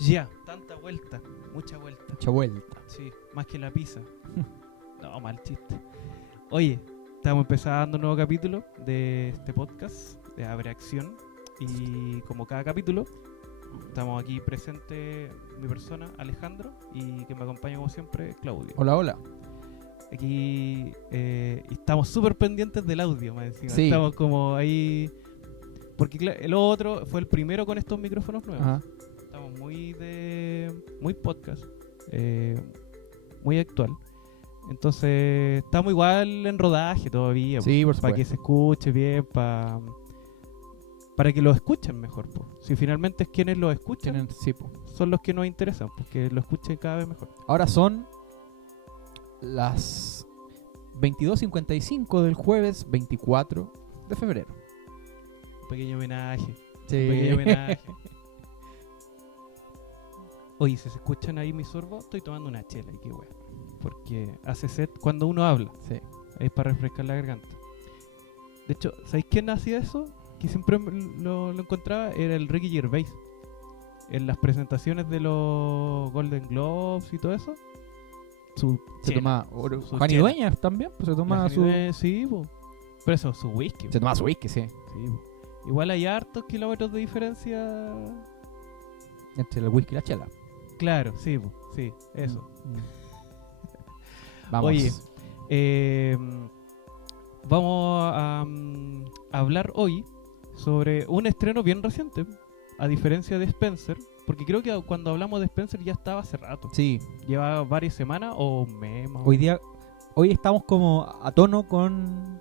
Ya, tanta vuelta, mucha vuelta. Mucha vuelta. Sí, más que la pizza. No, mal chiste. Oye, estamos empezando un nuevo capítulo de este podcast de Abre Acción. Y como cada capítulo, estamos aquí presente mi persona, Alejandro, y que me acompaña como siempre, Claudio. Hola, hola. Aquí estamos súper pendientes del audio, más encima. Sí. Estamos como ahí. Porque el otro fue el primero con estos micrófonos nuevos. Ajá. Estamos muy podcast, muy actual. Entonces estamos igual en rodaje todavía. Sí, por para que supuesto. se escuche bien, para que lo escuchen mejor. Si finalmente es quienes lo escuchan, Sí, po. son los que nos interesan, porque lo escuchen cada vez mejor. Ahora son las 22:55 del jueves 24 de febrero. Un pequeño homenaje. Sí. Un pequeño homenaje. Oye, si se escuchan ahí mis sorbos, estoy tomando una chela y qué bueno. Porque hace sed cuando uno habla. Sí. Es para refrescar la garganta. De hecho, ¿sabéis quién hacía eso? Que siempre lo encontraba, era el Ricky Gervais. En las presentaciones de los Golden Globes y todo eso. Se toma su Juan y chela. Dueñas también, pues se toma su Sí, po. Pero eso, su whisky. se toma su whisky, sí. Sí, po. Igual hay hartos kilómetros de diferencia. Entre el whisky y la chela. Claro, sí, po. Sí, eso. Vamos. Oye, vamos a hablar hoy sobre un estreno bien reciente, a diferencia de Spencer, porque creo que cuando hablamos de Spencer ya estaba hace rato. Sí. Lleva varias semanas o un mes más o menos. Hoy estamos como a tono con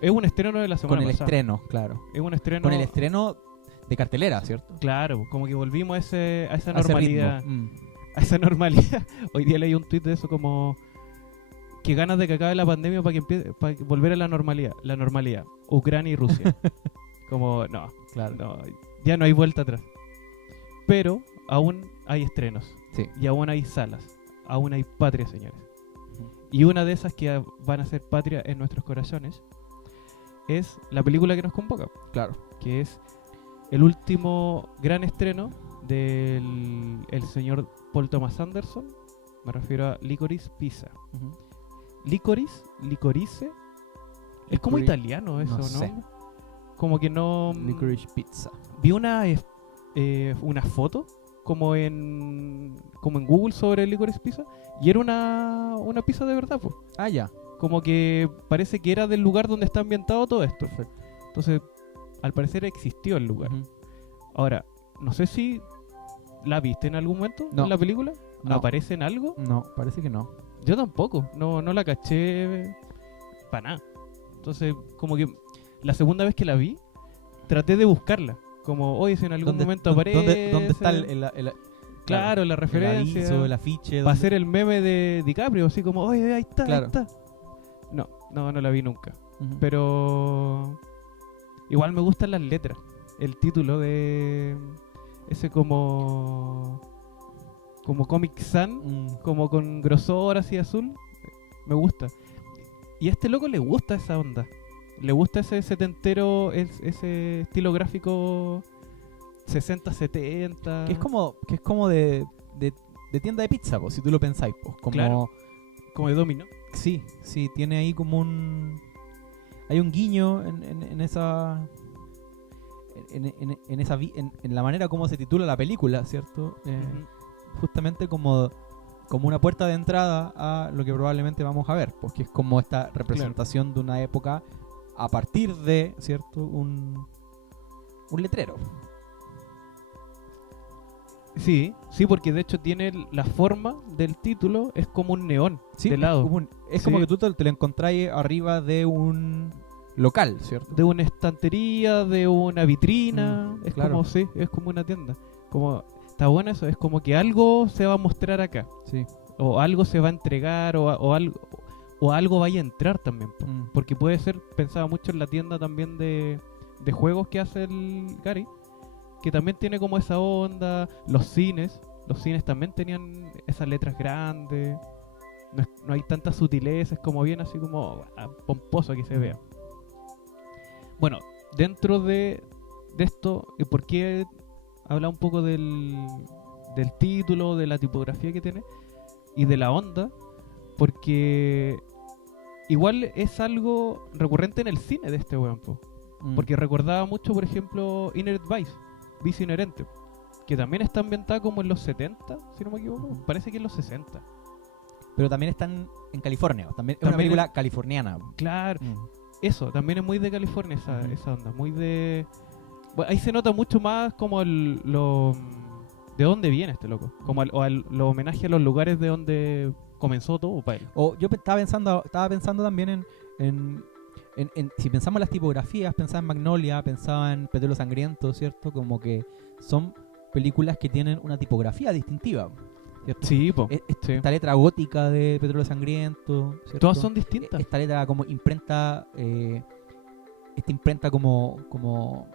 Es un estreno de la semana el pasada. estreno, claro. Es un estreno. Con el estreno de cartelera, ¿cierto? Claro, como que volvimos a esa A ese normalidad. ritmo. A esa normalidad. Hoy día leí un tweet de eso como que ganas de que acabe la pandemia para que empiece, para volver a la normalidad. La normalidad. Ucrania y Rusia. Como, no, Claro. no, ya no hay vuelta atrás. Pero aún hay estrenos. Sí. Y aún hay salas. Aún hay patria, señores. Y una de esas que van a ser patria en nuestros corazones es la película que nos convoca, Claro. que es el último gran estreno del el señor Paul Thomas Anderson. Me refiero a Licorice Pizza. Licorice. Es como Licorice- italiano eso, ¿no? sé. Como que no. Licorice Pizza. Vi una foto como en Google sobre Licorice Pizza y era una pizza de verdad, pues. Ah, ya. Como que parece que era del lugar donde está ambientado todo esto. Perfecto. Entonces, al parecer existió el lugar. Ahora, no sé si la viste en algún momento No. en la película. No. ¿Aparece en algo? No, parece que no. Yo tampoco. No la caché para nada. Entonces, como que la segunda vez que la vi, traté de buscarla. Como, oye, si en algún momento aparece. ¿Dónde está el Claro, la referencia. el aviso, el afiche? Va a ¿dónde? ser el meme de DiCaprio, así como, oye, ahí está, Claro. ahí está. No la vi nunca. Ujú. Pero igual me gustan las letras. El título de ese como Comic Sans, como con grosor así azul, me gusta. Y a este loco le gusta esa onda. Le gusta ese setentero, ese estilo gráfico 60-70. Que es como de tienda de pizza, pues, si tú lo pensáis, pues. Como, Claro. Como de Domino. Sí, tiene ahí como hay un guiño en esa en la manera como se titula la película, ¿cierto? Justamente como una puerta de entrada a lo que probablemente vamos a ver, porque es como esta representación de una época a partir de, ¿cierto? Un letrero. Sí, porque de hecho tiene la forma del título, es como un neón Sí, de lado. es Sí. como que tú te lo encontráis arriba de un local, ¿cierto? De una estantería, de una vitrina. Es claro. como, sí, es como una tienda. Como, está bueno eso, es como que algo se va a mostrar acá. Sí. O algo se va a entregar, o algo vaya a entrar también. Porque puede ser, pensaba mucho en la tienda también de juegos que hace el Gary, que también tiene como esa onda. Los cines también tenían esas letras grandes. No hay tantas sutilezas, como bien así como pomposo que se vea. Bueno, dentro de esto, ¿por qué habla un poco del del título, de la tipografía que tiene y de la onda, porque igual es algo recurrente en el cine de este weón, po. Porque recordaba mucho, por ejemplo, Inherent Vice, Vicio Inherente, que también está ambientada como en los 70, si no me equivoco, parece que en los 60. Pero también están en California, también es una película californiana. Claro, eso, también es muy de California esa onda, muy de... Bueno, ahí se nota mucho más como de dónde viene este loco, como los homenajes a los lugares de donde comenzó todo para él. O yo estaba pensando también en si pensamos en las tipografías, pensaba en Magnolia, pensaba en Petróleo Sangriento, ¿cierto? Como que son películas que tienen una tipografía distintiva, ¿cierto? Sí, po. Esta letra gótica de Petróleo Sangriento, ¿cierto? Todas son distintas. Esta letra como imprenta, esta imprenta como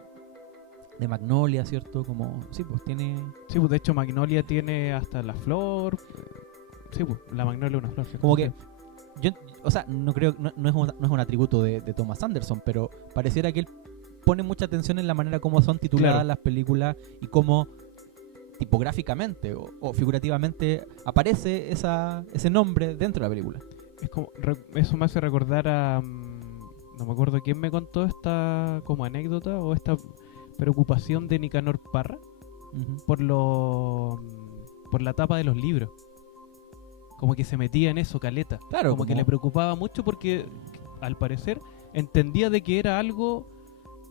de Magnolia, ¿cierto? Como, sí, pues tiene... Sí, pues de hecho Magnolia tiene hasta la flor. Sí, pues la Magnolia es una flor, ¿cierto? Como que yo, o sea, no creo, no es un atributo de Thomas Anderson, pero pareciera que él pone mucha atención en la manera como son tituladas las películas y cómo tipográficamente o figurativamente aparece ese nombre dentro de la película. Es como, eso me hace recordar a... no me acuerdo quién me contó esta como anécdota o esta preocupación de Nicanor Parra por la tapa de los libros. Como que se metía en eso, caleta. Claro, como que le preocupaba mucho porque, al parecer, entendía de que era algo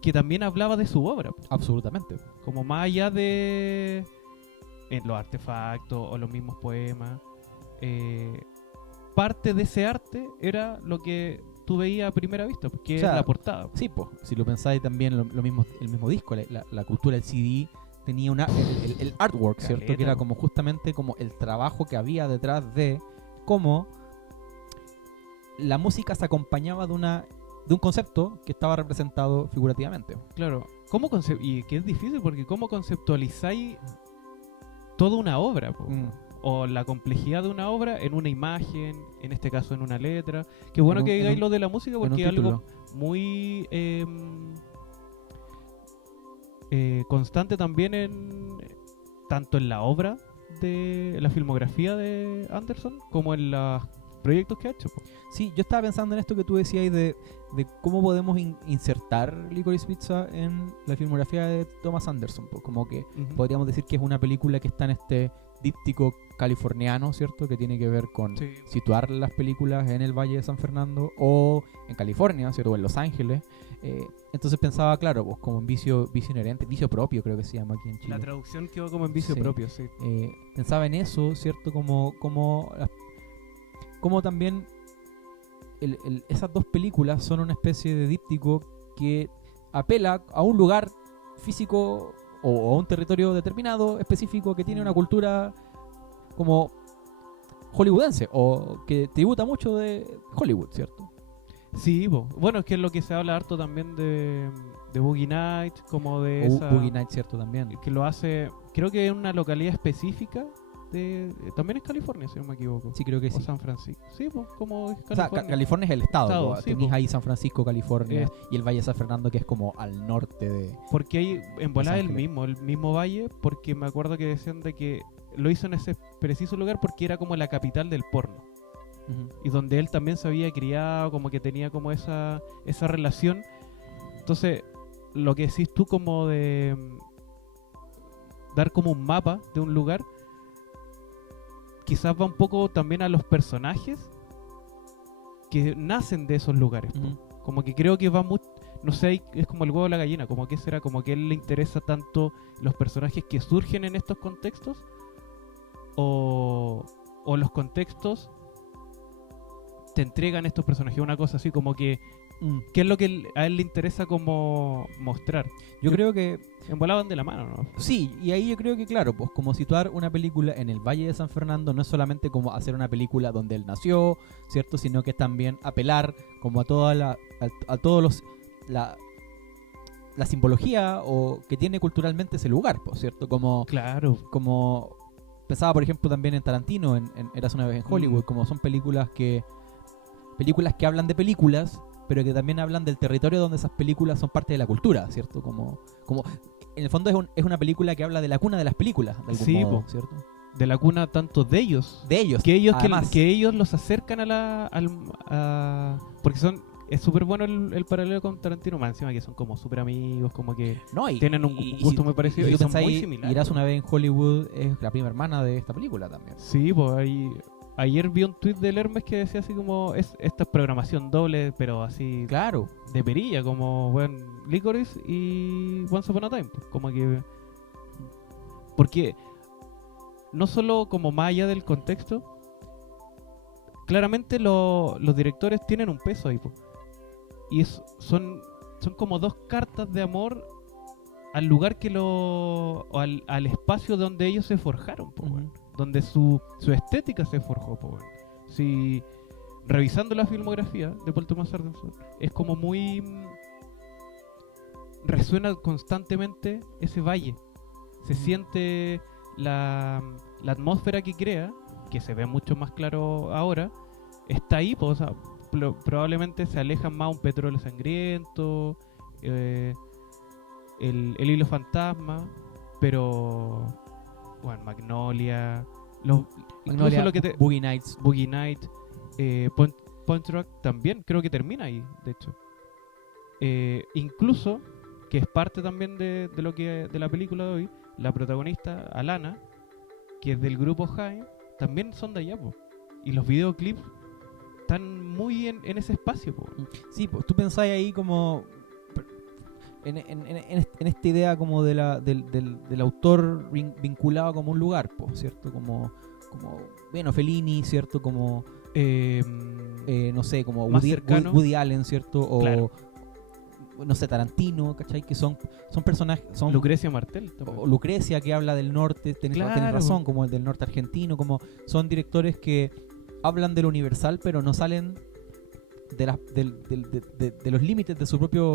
que también hablaba de su obra. Absolutamente. Como más allá de los artefactos o los mismos poemas. Parte de ese arte era lo que tú veías a primera vista, porque es la portada. Sí, pues, si lo pensáis también, lo mismo, el mismo disco, la cultura del CD... tenía el artwork, ¿cierto? Caleta, que era como justamente como el trabajo que había detrás de cómo la música se acompañaba de un concepto que estaba representado figurativamente. Claro. Y que es difícil porque cómo conceptualizáis toda una obra, o la complejidad de una obra en una imagen, en este caso en una letra. Qué bueno que digáis lo de la música porque es algo muy... constante también tanto en la obra de la filmografía de Anderson como en los proyectos que ha hecho. Sí, yo estaba pensando en esto que tú decías de cómo podemos insertar Licorice Pizza en la filmografía de Thomas Anderson. Como que podríamos decir que es una película que está en este díptico californiano, ¿cierto? Que tiene que ver con situar las películas en el Valle de San Fernando o en California, ¿cierto? O en Los Ángeles. Entonces pensaba, claro, pues como en vicio inherente, vicio propio creo que se llama aquí en Chile. La traducción quedó como en vicio propio, sí. Pensaba en eso, ¿cierto? Como también esas dos películas son una especie de díptico que apela a un lugar físico o a un territorio determinado, específico, que tiene una cultura como hollywoodense o que tributa mucho de Hollywood, ¿cierto? Sí, bueno, es que es lo que se habla harto también de Boogie Nights, como de Boogie Nights, ¿cierto? También. Que lo hace, creo que en una localidad específica, también es California, si no me equivoco. Sí, creo que sí. O San Francisco. Sí, pues, como es California. O sea, California es el estado. Sí, tenés ahí San Francisco, California, y el Valle de San Fernando, que es como al norte de... Porque hay, en volada el mismo valle, porque me acuerdo que decían de que lo hizo en ese preciso lugar porque era como la capital del porno. Y donde él también se había criado, como que tenía como esa relación. Entonces, lo que decís tú como de dar como un mapa de un lugar, quizás va un poco también a los personajes que nacen de esos lugares. Como que creo que va mucho, no sé, es como el huevo o la gallina, como que será, como que a él le interesa tanto los personajes que surgen en estos contextos o los contextos te entregan estos personajes, una cosa así como que ¿qué es lo que a él le interesa como mostrar? Yo creo que volaban de la mano, ¿no? Sí, y ahí yo creo que claro, pues como situar una película en el Valle de San Fernando no es solamente como hacer una película donde él nació, ¿cierto? Sino que también apelar como a toda la simbología o que tiene culturalmente ese lugar, pues, ¿cierto? Como pensaba por ejemplo también en Tarantino, en Eras una vez en Hollywood, como son películas que hablan de películas, pero que también hablan del territorio donde esas películas son parte de la cultura, ¿cierto? Como en el fondo es una película que habla de la cuna de las películas, de algún modo, ¿cierto? De la cuna tanto de ellos. De ellos. Que ellos los acercan porque es súper bueno el paralelo con Tarantino, más encima que son como súper amigos, como que tienen un gusto muy parecido y son muy similares. Irás una vez en Hollywood es la prima hermana de esta película también. Sí, pues ayer vi un tweet del Hermes que decía así como esta es programación doble, pero así claro, de perilla, como Licorice y Once Upon a Time, pues, como que porque no solo como más allá del contexto, claramente los directores tienen un peso ahí, po. Y son como dos cartas de amor al lugar o al espacio donde ellos se forjaron, po, donde su estética se forjó, po. Si revisando la filmografía de Paul Thomas Anderson, es como muy resuena constantemente ese valle. Se siente la atmósfera que crea, que se ve mucho más claro ahora, está ahí, pues, o sea, probablemente se alejan más un petróleo sangriento, el hilo fantasma, pero bueno, Magnolia, incluso lo que Boogie Nights, Punch Drunk también creo que termina ahí, de hecho. Incluso, que es parte también de la película de hoy, la protagonista, Alana, que es del grupo High, también son de allá, po. Y los videoclips están muy en ese espacio, po. Sí, pues tú pensáis ahí como en esta idea como del autor vinculado como un lugar, po, ¿cierto? Como bueno, Fellini, ¿cierto? Como no sé, como Woody Allen, ¿cierto? O claro, no sé, Tarantino, ¿cachai? Que son personajes, son Lucrecia Martel también. O Lucrecia, que habla del norte, tenés razón, como el del norte argentino, como son directores que hablan de lo universal, pero no salen de los límites de su propia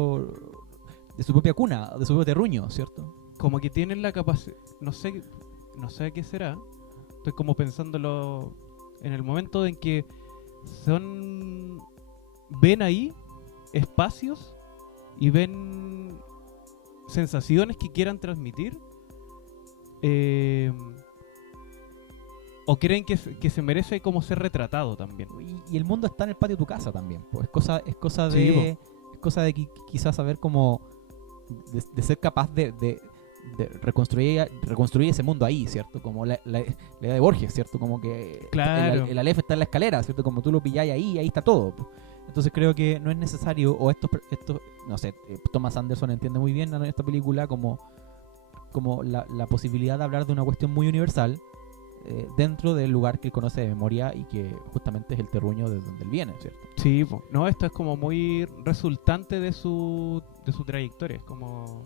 cuna, de su propio terruño, ¿cierto? Como que tienen la capacidad, no sé qué será, estoy como pensándolo en el momento en que ven ahí espacios y ven sensaciones que quieran transmitir, o creen que se merece como ser retratado también. Y el mundo está en el patio de tu casa también, pues. Es cosa de quizás saber cómo de ser capaz de reconstruir ese mundo ahí, ¿cierto? Como la idea de Borges, ¿cierto? Como que claro, el Aleph está en la escalera, ¿cierto? Como tú lo pilláis ahí está todo, pues. Entonces creo que no es necesario, o esto no sé, Thomas Anderson entiende muy bien en esta película como la posibilidad de hablar de una cuestión muy universal dentro del lugar que él conoce de memoria y que justamente es el terruño de donde él viene, ¿cierto? Sí, no, esto es como muy resultante de su trayectoria, es como...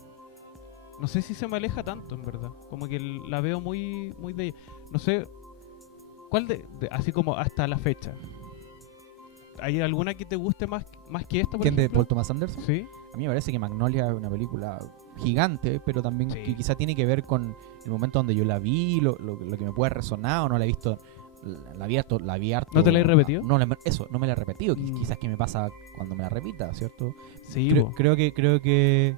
No sé si se me aleja tanto, en verdad. Como que la veo muy, muy de ella. No sé, ¿cuál así como hasta la fecha? ¿Hay alguna que te guste más que esta, por ¿Quién, ejemplo? de Paul Thomas Anderson? Sí. A mí me parece que Magnolia es una película gigante, pero también sí, que quizá tiene que ver con el momento donde yo la vi, lo que me puede resonar o no la he visto. La vi harto. ¿No te la he repetido? No, eso, no me la he repetido. Quizás que me pasa cuando me la repita, ¿cierto? Sí, creo que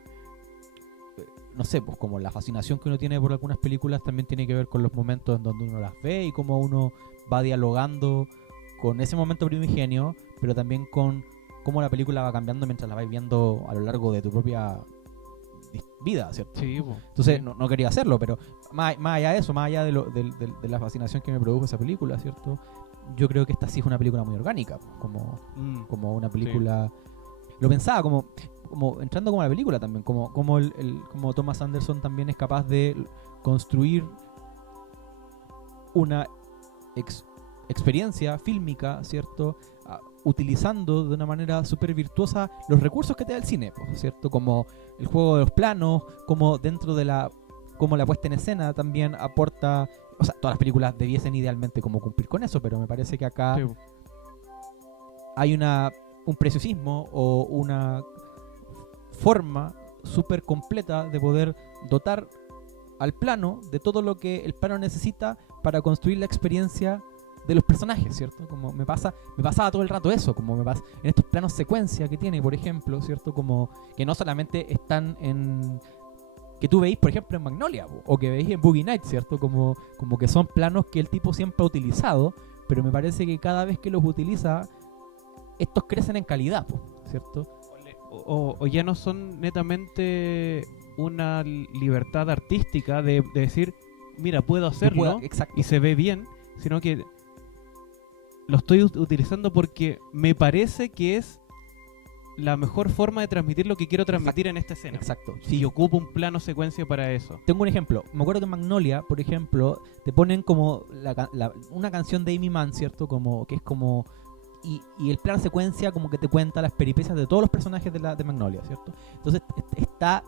no sé, pues como la fascinación que uno tiene por algunas películas también tiene que ver con los momentos en donde uno las ve y cómo uno va dialogando con ese momento primigenio, pero también con cómo la película va cambiando mientras la vais viendo a lo largo de tu propia vida, ¿cierto? Sí, entonces no quería hacerlo, pero más allá de eso, más allá de la fascinación que me produjo esa película, ¿cierto? Yo creo que esta sí es una película muy orgánica, como una película... Sí. Lo pensaba como entrando como a la película también, como Thomas Anderson también es capaz de construir una experiencia fílmica, ¿cierto? Utilizando de una manera súper virtuosa los recursos que te da el cine, ¿cierto? Como el juego de los planos, como dentro de como la puesta en escena también aporta... O sea, todas las películas debiesen idealmente como cumplir con eso, pero me parece que acá sí, hay un preciosismo o una forma súper completa de poder dotar al plano de todo lo que el plano necesita para construir la experiencia de los personajes, ¿cierto? Como me pasaba todo el rato eso, como me pasa en estos planos secuencia que tiene, por ejemplo, ¿cierto? Como que no solamente están que tú veis, por ejemplo, en Magnolia, o que veis en Boogie Nights, ¿cierto? Como que son planos que el tipo siempre ha utilizado, pero me parece que cada vez que los utiliza, estos crecen en calidad, ¿cierto? O ya no son netamente una libertad artística de decir, mira, puedo hacerlo y se ve bien, sino que lo estoy utilizando porque me parece que es la mejor forma de transmitir lo que quiero transmitir en esta escena. Exacto. Si yo ocupo un plano secuencia para eso. Tengo un ejemplo. Me acuerdo que en Magnolia, por ejemplo, te ponen como una canción de Amy Mann, ¿cierto? Como que es como... Y el plano secuencia como que te cuenta las peripecias de todos los personajes de Magnolia, ¿cierto? Entonces está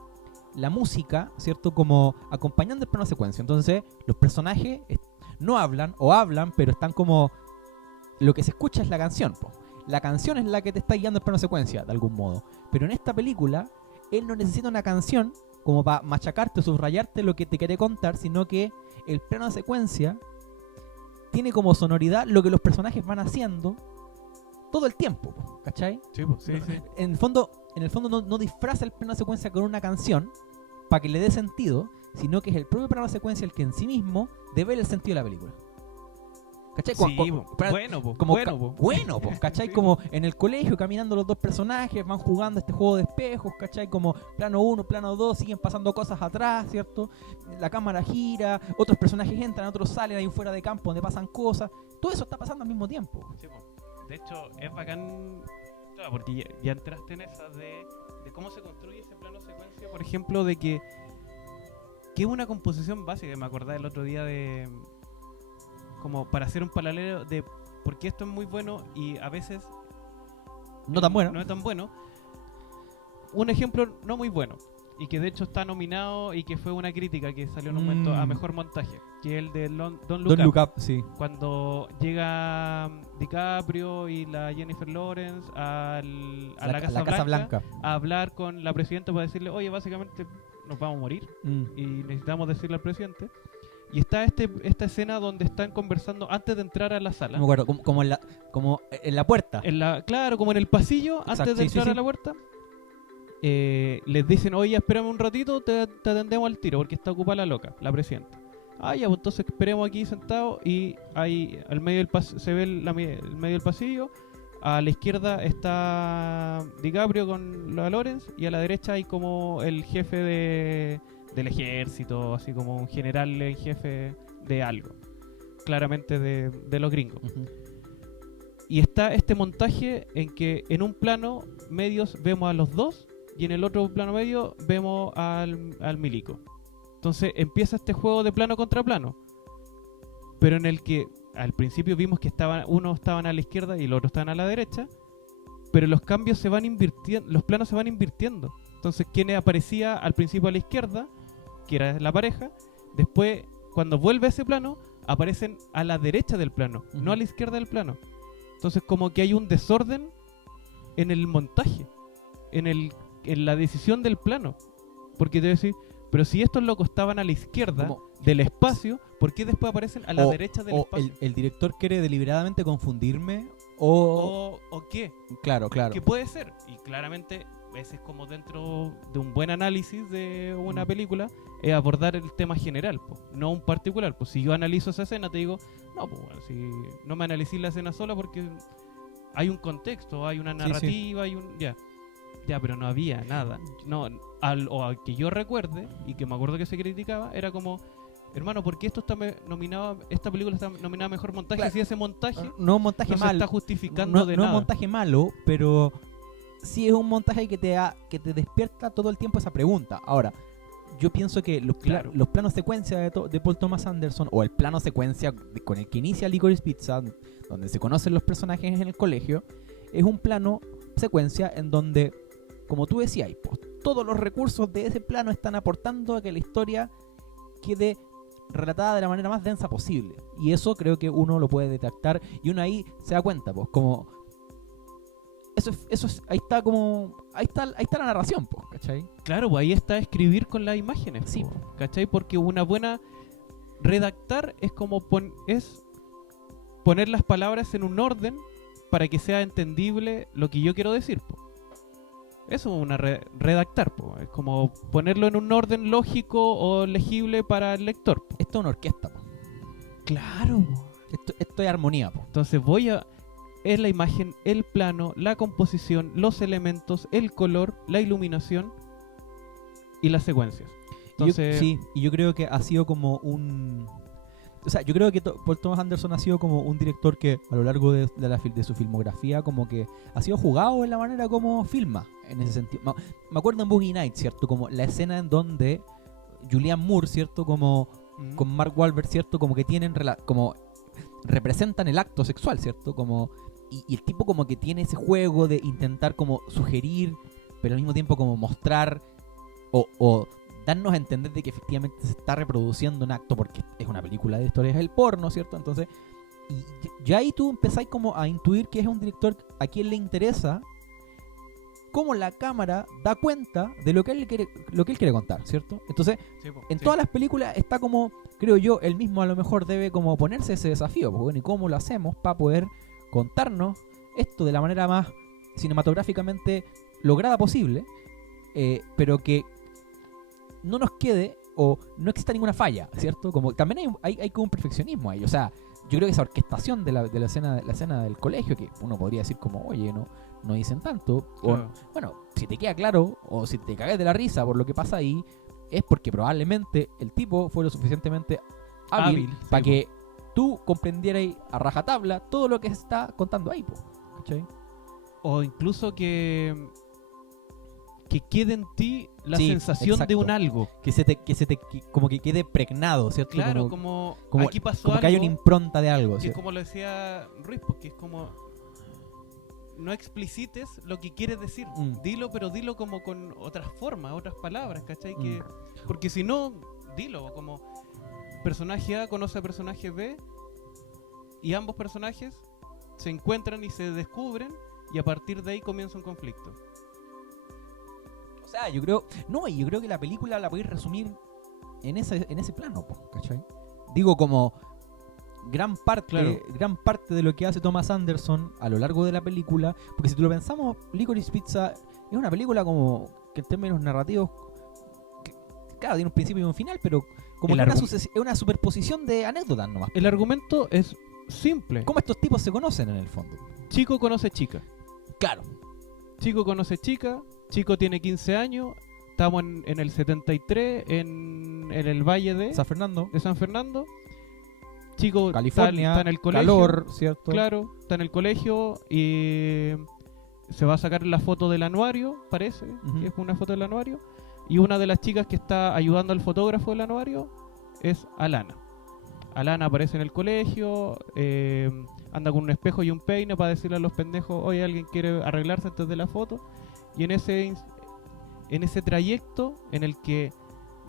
la música, ¿cierto? Como acompañando el plano secuencia. Entonces los personajes no hablan o hablan, pero están como... Lo que se escucha es la canción, po. La canción es la que te está guiando el plano secuencia, de algún modo. Pero en esta película, él no necesita una canción como para machacarte o subrayarte lo que te quiere contar, sino que el plano secuencia tiene como sonoridad lo que los personajes van haciendo todo el tiempo, ¿cachai? Sí, sí. En el fondo no disfraza el plano secuencia con una canción para que le dé sentido, sino que es el propio plano secuencia el que en sí mismo debe el sentido de la película. ¿Cachai? Bueno, ¿cachai? Como en el colegio caminando los dos personajes, van jugando este juego de espejos, ¿cachai? Como plano 1, plano 2, siguen pasando cosas atrás, ¿cierto? La cámara gira, otros personajes entran, otros salen ahí fuera de campo donde pasan cosas. Todo eso está pasando al mismo tiempo. Sí, de hecho, es bacán, claro, porque ya entraste en esa de cómo se construye ese plano secuencia, por ejemplo, de que es una composición básica. Me acordé el otro día de... como para hacer un paralelo de por qué esto es muy bueno y a veces no tan bueno. No es tan bueno. Un ejemplo no muy bueno y que de hecho está nominado y que fue una crítica que salió en un momento a mejor montaje, que es el de Don't Look Up, sí. Cuando llega DiCaprio y la Jennifer Lawrence a la Casa Blanca a hablar con la presidenta para decirle, oye, básicamente nos vamos a morir y necesitamos decirle al presidente. Y está esta escena donde están conversando antes de entrar a la sala. No me acuerdo, como en la puerta. Claro, como en el pasillo, exacto, antes de entrar a la puerta. Les dicen, oye, espérame un ratito, te atendemos al tiro, porque está ocupada la loca, la presidenta. Ya, pues entonces esperemos aquí sentados. Y ahí al medio se ve el medio del pasillo. A la izquierda está DiCaprio con la Lawrence, y a la derecha hay como el jefe del ejército, así como un general en jefe de algo, claramente de los gringos. Y está este montaje en que en un plano medios vemos a los dos y en el otro plano medio vemos al milico. Entonces empieza este juego de plano contra plano, pero en el que al principio vimos que unos estaban a la izquierda y los otros estaban a la derecha, pero los cambios se van invirtiendo, los planos se van invirtiendo. Entonces quien aparecía al principio a la izquierda, que era la pareja, después cuando vuelve a ese plano aparecen a la derecha del plano, no a la izquierda del plano. Entonces como que hay un desorden en el montaje, en la decisión del plano, porque debe decir, pero si estos locos estaban a la izquierda del espacio, ¿por qué después aparecen a la derecha del espacio? El director quiere deliberadamente confundirme o qué. Claro. ¿Qué puede ser? Y claramente ese es como dentro de un buen análisis de una película, es abordar el tema general, no un particular. Pues si yo analizo esa escena, te digo, no, pues bueno, si no me analicé la escena sola porque hay un contexto, hay una narrativa, hay un... Ya, pero no había nada. No, al que yo recuerde, y que me acuerdo que se criticaba, era como, hermano, ¿por qué esto está nominado, esta película está nominada a mejor montaje? Claro, si ese montaje no es montaje no malo, se está justificando de nada. No es montaje malo, pero sí es un montaje que te despierta todo el tiempo esa pregunta. Ahora, yo pienso que los planos secuencia de Paul Thomas Anderson, o el plano secuencia con el que inicia Licorice Pizza, donde se conocen los personajes en el colegio, es un plano secuencia en donde, como tú decías, pues, todos los recursos de ese plano están aportando a que la historia quede relatada de la manera más densa posible. Y eso creo que uno lo puede detectar y uno ahí se da cuenta, pues, como eso es, ahí está la narración, pues, ¿cachai? Claro, pues ahí está escribir con las imágenes, sí, pues, ¿cachai? Porque una buena redactar es como es poner las palabras en un orden para que sea entendible lo que yo quiero decir, pues. Eso es una redactar, po. Es como ponerlo en un orden lógico o legible para el lector, po. Esto es una orquesta, po. Claro. Esto es armonía, po. Entonces es la imagen, el plano, la composición, los elementos, el color, la iluminación y las secuencias. Entonces, y yo creo que ha sido como un... O sea, yo creo que Paul Thomas Anderson ha sido como un director que a lo largo de su filmografía como que ha sido jugado en la manera como filma, en ese sentido. Me acuerdo en Boogie Nights, ¿cierto? Como la escena en donde Julianne Moore, ¿cierto? Como con Mark Wahlberg, ¿cierto? Como que tienen como representan el acto sexual, ¿cierto? Como y el tipo como que tiene ese juego de intentar como sugerir, pero al mismo tiempo como mostrar o darnos a entender de que efectivamente se está reproduciendo un acto porque es una película de historias del porno, ¿cierto? Entonces, y ya ahí tú empezáis como a intuir que es un director a quien le interesa cómo la cámara da cuenta de lo que él quiere contar, ¿cierto? Entonces, todas las películas está como, creo yo, él mismo a lo mejor debe como ponerse ese desafío, porque bueno, ¿y cómo lo hacemos para poder contarnos esto de la manera más cinematográficamente lograda posible, pero que no nos quede o no exista ninguna falla, ¿cierto? Como también hay como un perfeccionismo ahí, o sea, yo creo que esa orquestación de la escena del colegio, que uno podría decir como, oye, no dicen tanto, claro. O, bueno, si te queda claro o si te cagas de la risa por lo que pasa ahí, es porque probablemente el tipo fue lo suficientemente hábil para que tú comprendieras a rajatabla todo lo que se está contando ahí, ¿cachai? O incluso que quede en ti la sensación de un algo. Que como que quede pregnado, ¿cierto? Claro, como aquí pasó como algo. Que hay una impronta de algo. Que es como lo decía Ruiz, porque es como no explicites lo que quieres decir. Dilo, pero dilo como con otras formas, otras palabras, ¿cachai? Porque si no, dilo, como personaje A conoce a personaje B y ambos personajes se encuentran y se descubren y a partir de ahí comienza un conflicto. O sea, yo creo que la película la podéis resumir en ese plano, ¿cachai? Digo, como gran parte de lo que hace Thomas Anderson a lo largo de la película, porque si tú lo pensamos, Licorice Pizza es una película como que en términos narrativos, claro, tiene un principio y un final, pero como que es una superposición de anécdotas nomás. El argumento es simple. ¿Cómo estos tipos se conocen en el fondo? Chico conoce chica. Claro. Chico conoce chica, chico tiene 15 años, estamos en el 73, en el valle de San Fernando. Chico California, está en el colegio. Calor, ¿cierto? Claro, está en el colegio y se va a sacar la foto del anuario, parece, que es una foto del anuario. Y una de las chicas que está ayudando al fotógrafo del anuario es Alana. Alana aparece en el colegio, anda con un espejo y un peine para decirle a los pendejos, oye, alguien quiere arreglarse antes de la foto. Y en ese trayecto en el que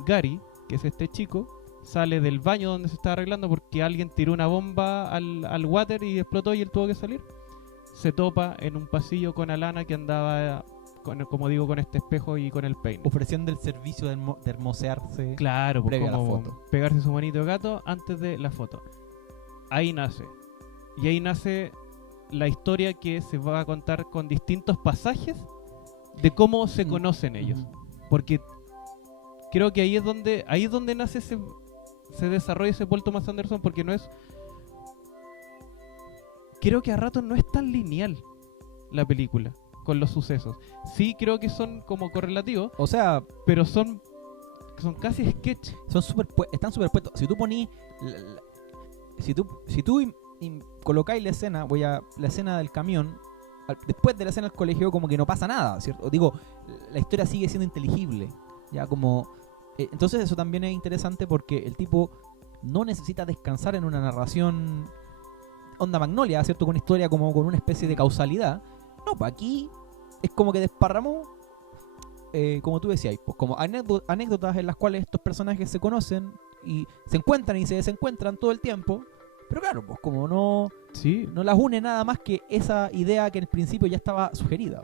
Gary, que es este chico, sale del baño donde se está arreglando porque alguien tiró una bomba al water y explotó y él tuvo que salir, se topa en un pasillo con Alana que andaba, como digo, con este espejo y con el peine. Ofreciendo el servicio de hermosearse. Claro, previo a la foto. Pegarse su manito de gato antes de la foto. Ahí nace. Y ahí nace la historia que se va a contar con distintos pasajes de cómo se conocen ellos. Porque creo que ahí es donde nace se desarrolla ese Paul Thomas Anderson, porque no es... Creo que a ratos no es tan lineal la película con los sucesos. Sí creo que son como correlativos. O sea... Pero son casi sketch. Están superpuestos. Si tú ponís... Si tú colocáis la escena, la escena del camión, después de la escena del colegio, como que no pasa nada, ¿cierto? Digo, la historia sigue siendo inteligible. Ya como... entonces eso también es interesante porque el tipo no necesita descansar en una narración onda Magnolia, ¿cierto? Con una historia como con una especie de causalidad. No, pues aquí es como que desparramó, como tú decías, pues como anécdotas en las cuales estos personajes se conocen y se encuentran y se desencuentran todo el tiempo. Pero claro, pues como no las une nada más que esa idea que en el principio ya estaba sugerida.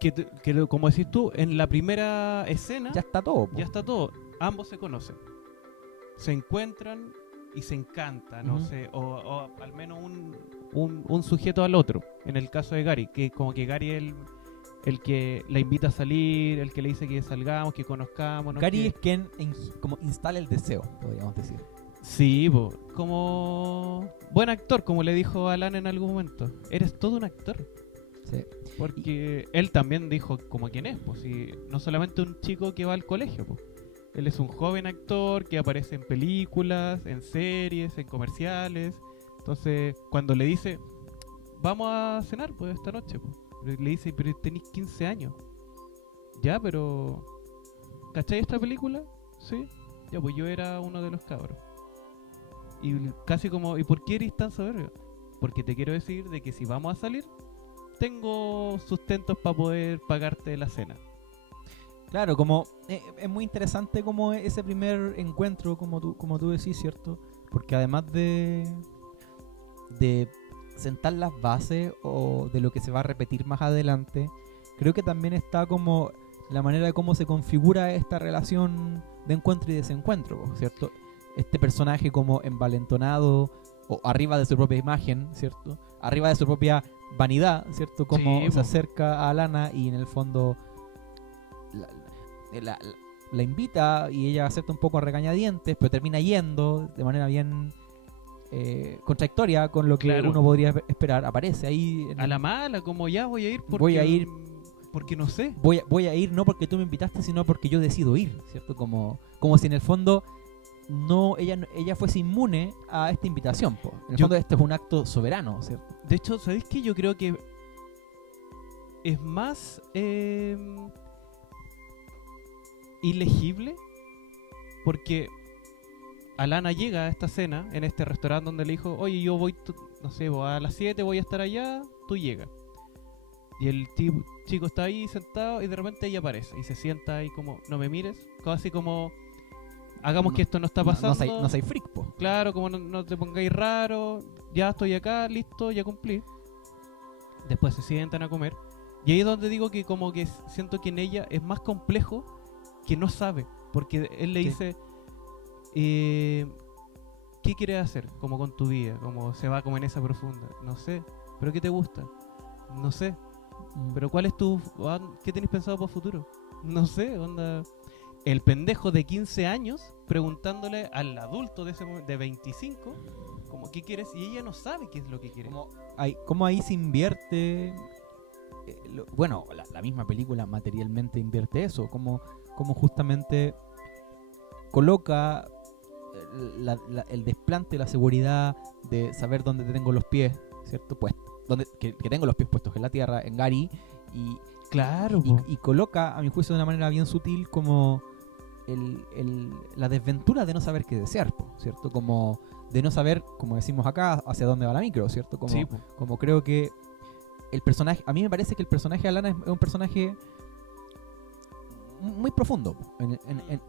Que como decís tú, en la primera escena ya está todo. Ya está todo. Ambos se conocen. Se encuentran y se encantan, no sé, o al menos un sujeto al otro. En el caso de Gary, que como que Gary es el que la invita a salir, el que le dice que salgamos, que conozcamos. Gary es quien como instala el deseo, podríamos decir. Sí, como buen actor, como le dijo Alan en algún momento. Eres todo un actor. Sí. Porque él también dijo como quién es, pues, y no solamente un chico que va al colegio, pues. Él es un joven actor que aparece en películas, en series, en comerciales. Entonces, cuando le dice, vamos a cenar pues esta noche, pues, le dice, pero tenéis 15 años. Ya, pero ¿cachai esta película? Sí. Ya, pues yo era uno de los cabros. Y casi como, ¿y por qué eres tan soberbio? Porque te quiero decir de que si vamos a salir, tengo sustentos para poder pagarte la cena. Claro, como es muy interesante como ese primer encuentro, como tú decís, ¿cierto? Porque además de sentar las bases o de lo que se va a repetir más adelante, creo que también está como la manera de cómo se configura esta relación de encuentro y desencuentro, ¿cierto? Este personaje como envalentonado o arriba de su propia imagen, ¿cierto? Arriba de su propia vanidad, ¿cierto? Como se acerca a Alana y en el fondo la invita y ella acepta un poco a regañadientes, pero termina yendo de manera bien contradictoria con lo que uno podría esperar. Aparece ahí a la mala, como ya voy a ir porque no sé. Voy a ir no porque tú me invitaste, sino porque yo decido ir, ¿cierto? Como si en el fondo ella fuese inmune a esta invitación, po. En el fondo esto es un acto soberano, ¿cierto? De hecho, ¿sabéis qué? Yo creo que es más ilegible porque Alana llega a esta cena en este restaurante donde le dijo, oye, yo voy, no sé, a las 7 voy a estar allá, tú llegas. Y el chico está ahí sentado y de repente ella aparece y se sienta ahí como, no me mires, casi como, hagamos que esto no está pasando. No soy freak, po. Claro, como no te pongáis raro, ya estoy acá, listo, ya cumplí. Después se sientan a comer. Y ahí es donde digo que como que siento que en ella es más complejo que no sabe. Porque él le dice, ¿qué quieres hacer como con tu vida? Como se va como en esa profunda. No sé. ¿Pero qué te gusta? No sé. ¿Pero cuál es qué tenés pensado para el futuro? No sé, onda. El pendejo de 15 años preguntándole al adulto de ese momento, de 25, como ¿qué quieres? Y ella no sabe qué es lo que quiere. ¿Cómo ahí se invierte? Bueno, la misma película materialmente invierte eso. Como justamente coloca el desplante, la seguridad de saber dónde tengo los pies, ¿cierto? Pues que tengo los pies puestos en la tierra, en Gary, y claro, y coloca, a mi juicio, de una manera bien sutil como la desventura de no saber qué desear, ¿cierto? Como de no saber, como decimos acá, hacia dónde va la micro, ¿cierto? Como creo que el personaje, a mí me parece que el personaje de Alana es un personaje muy profundo,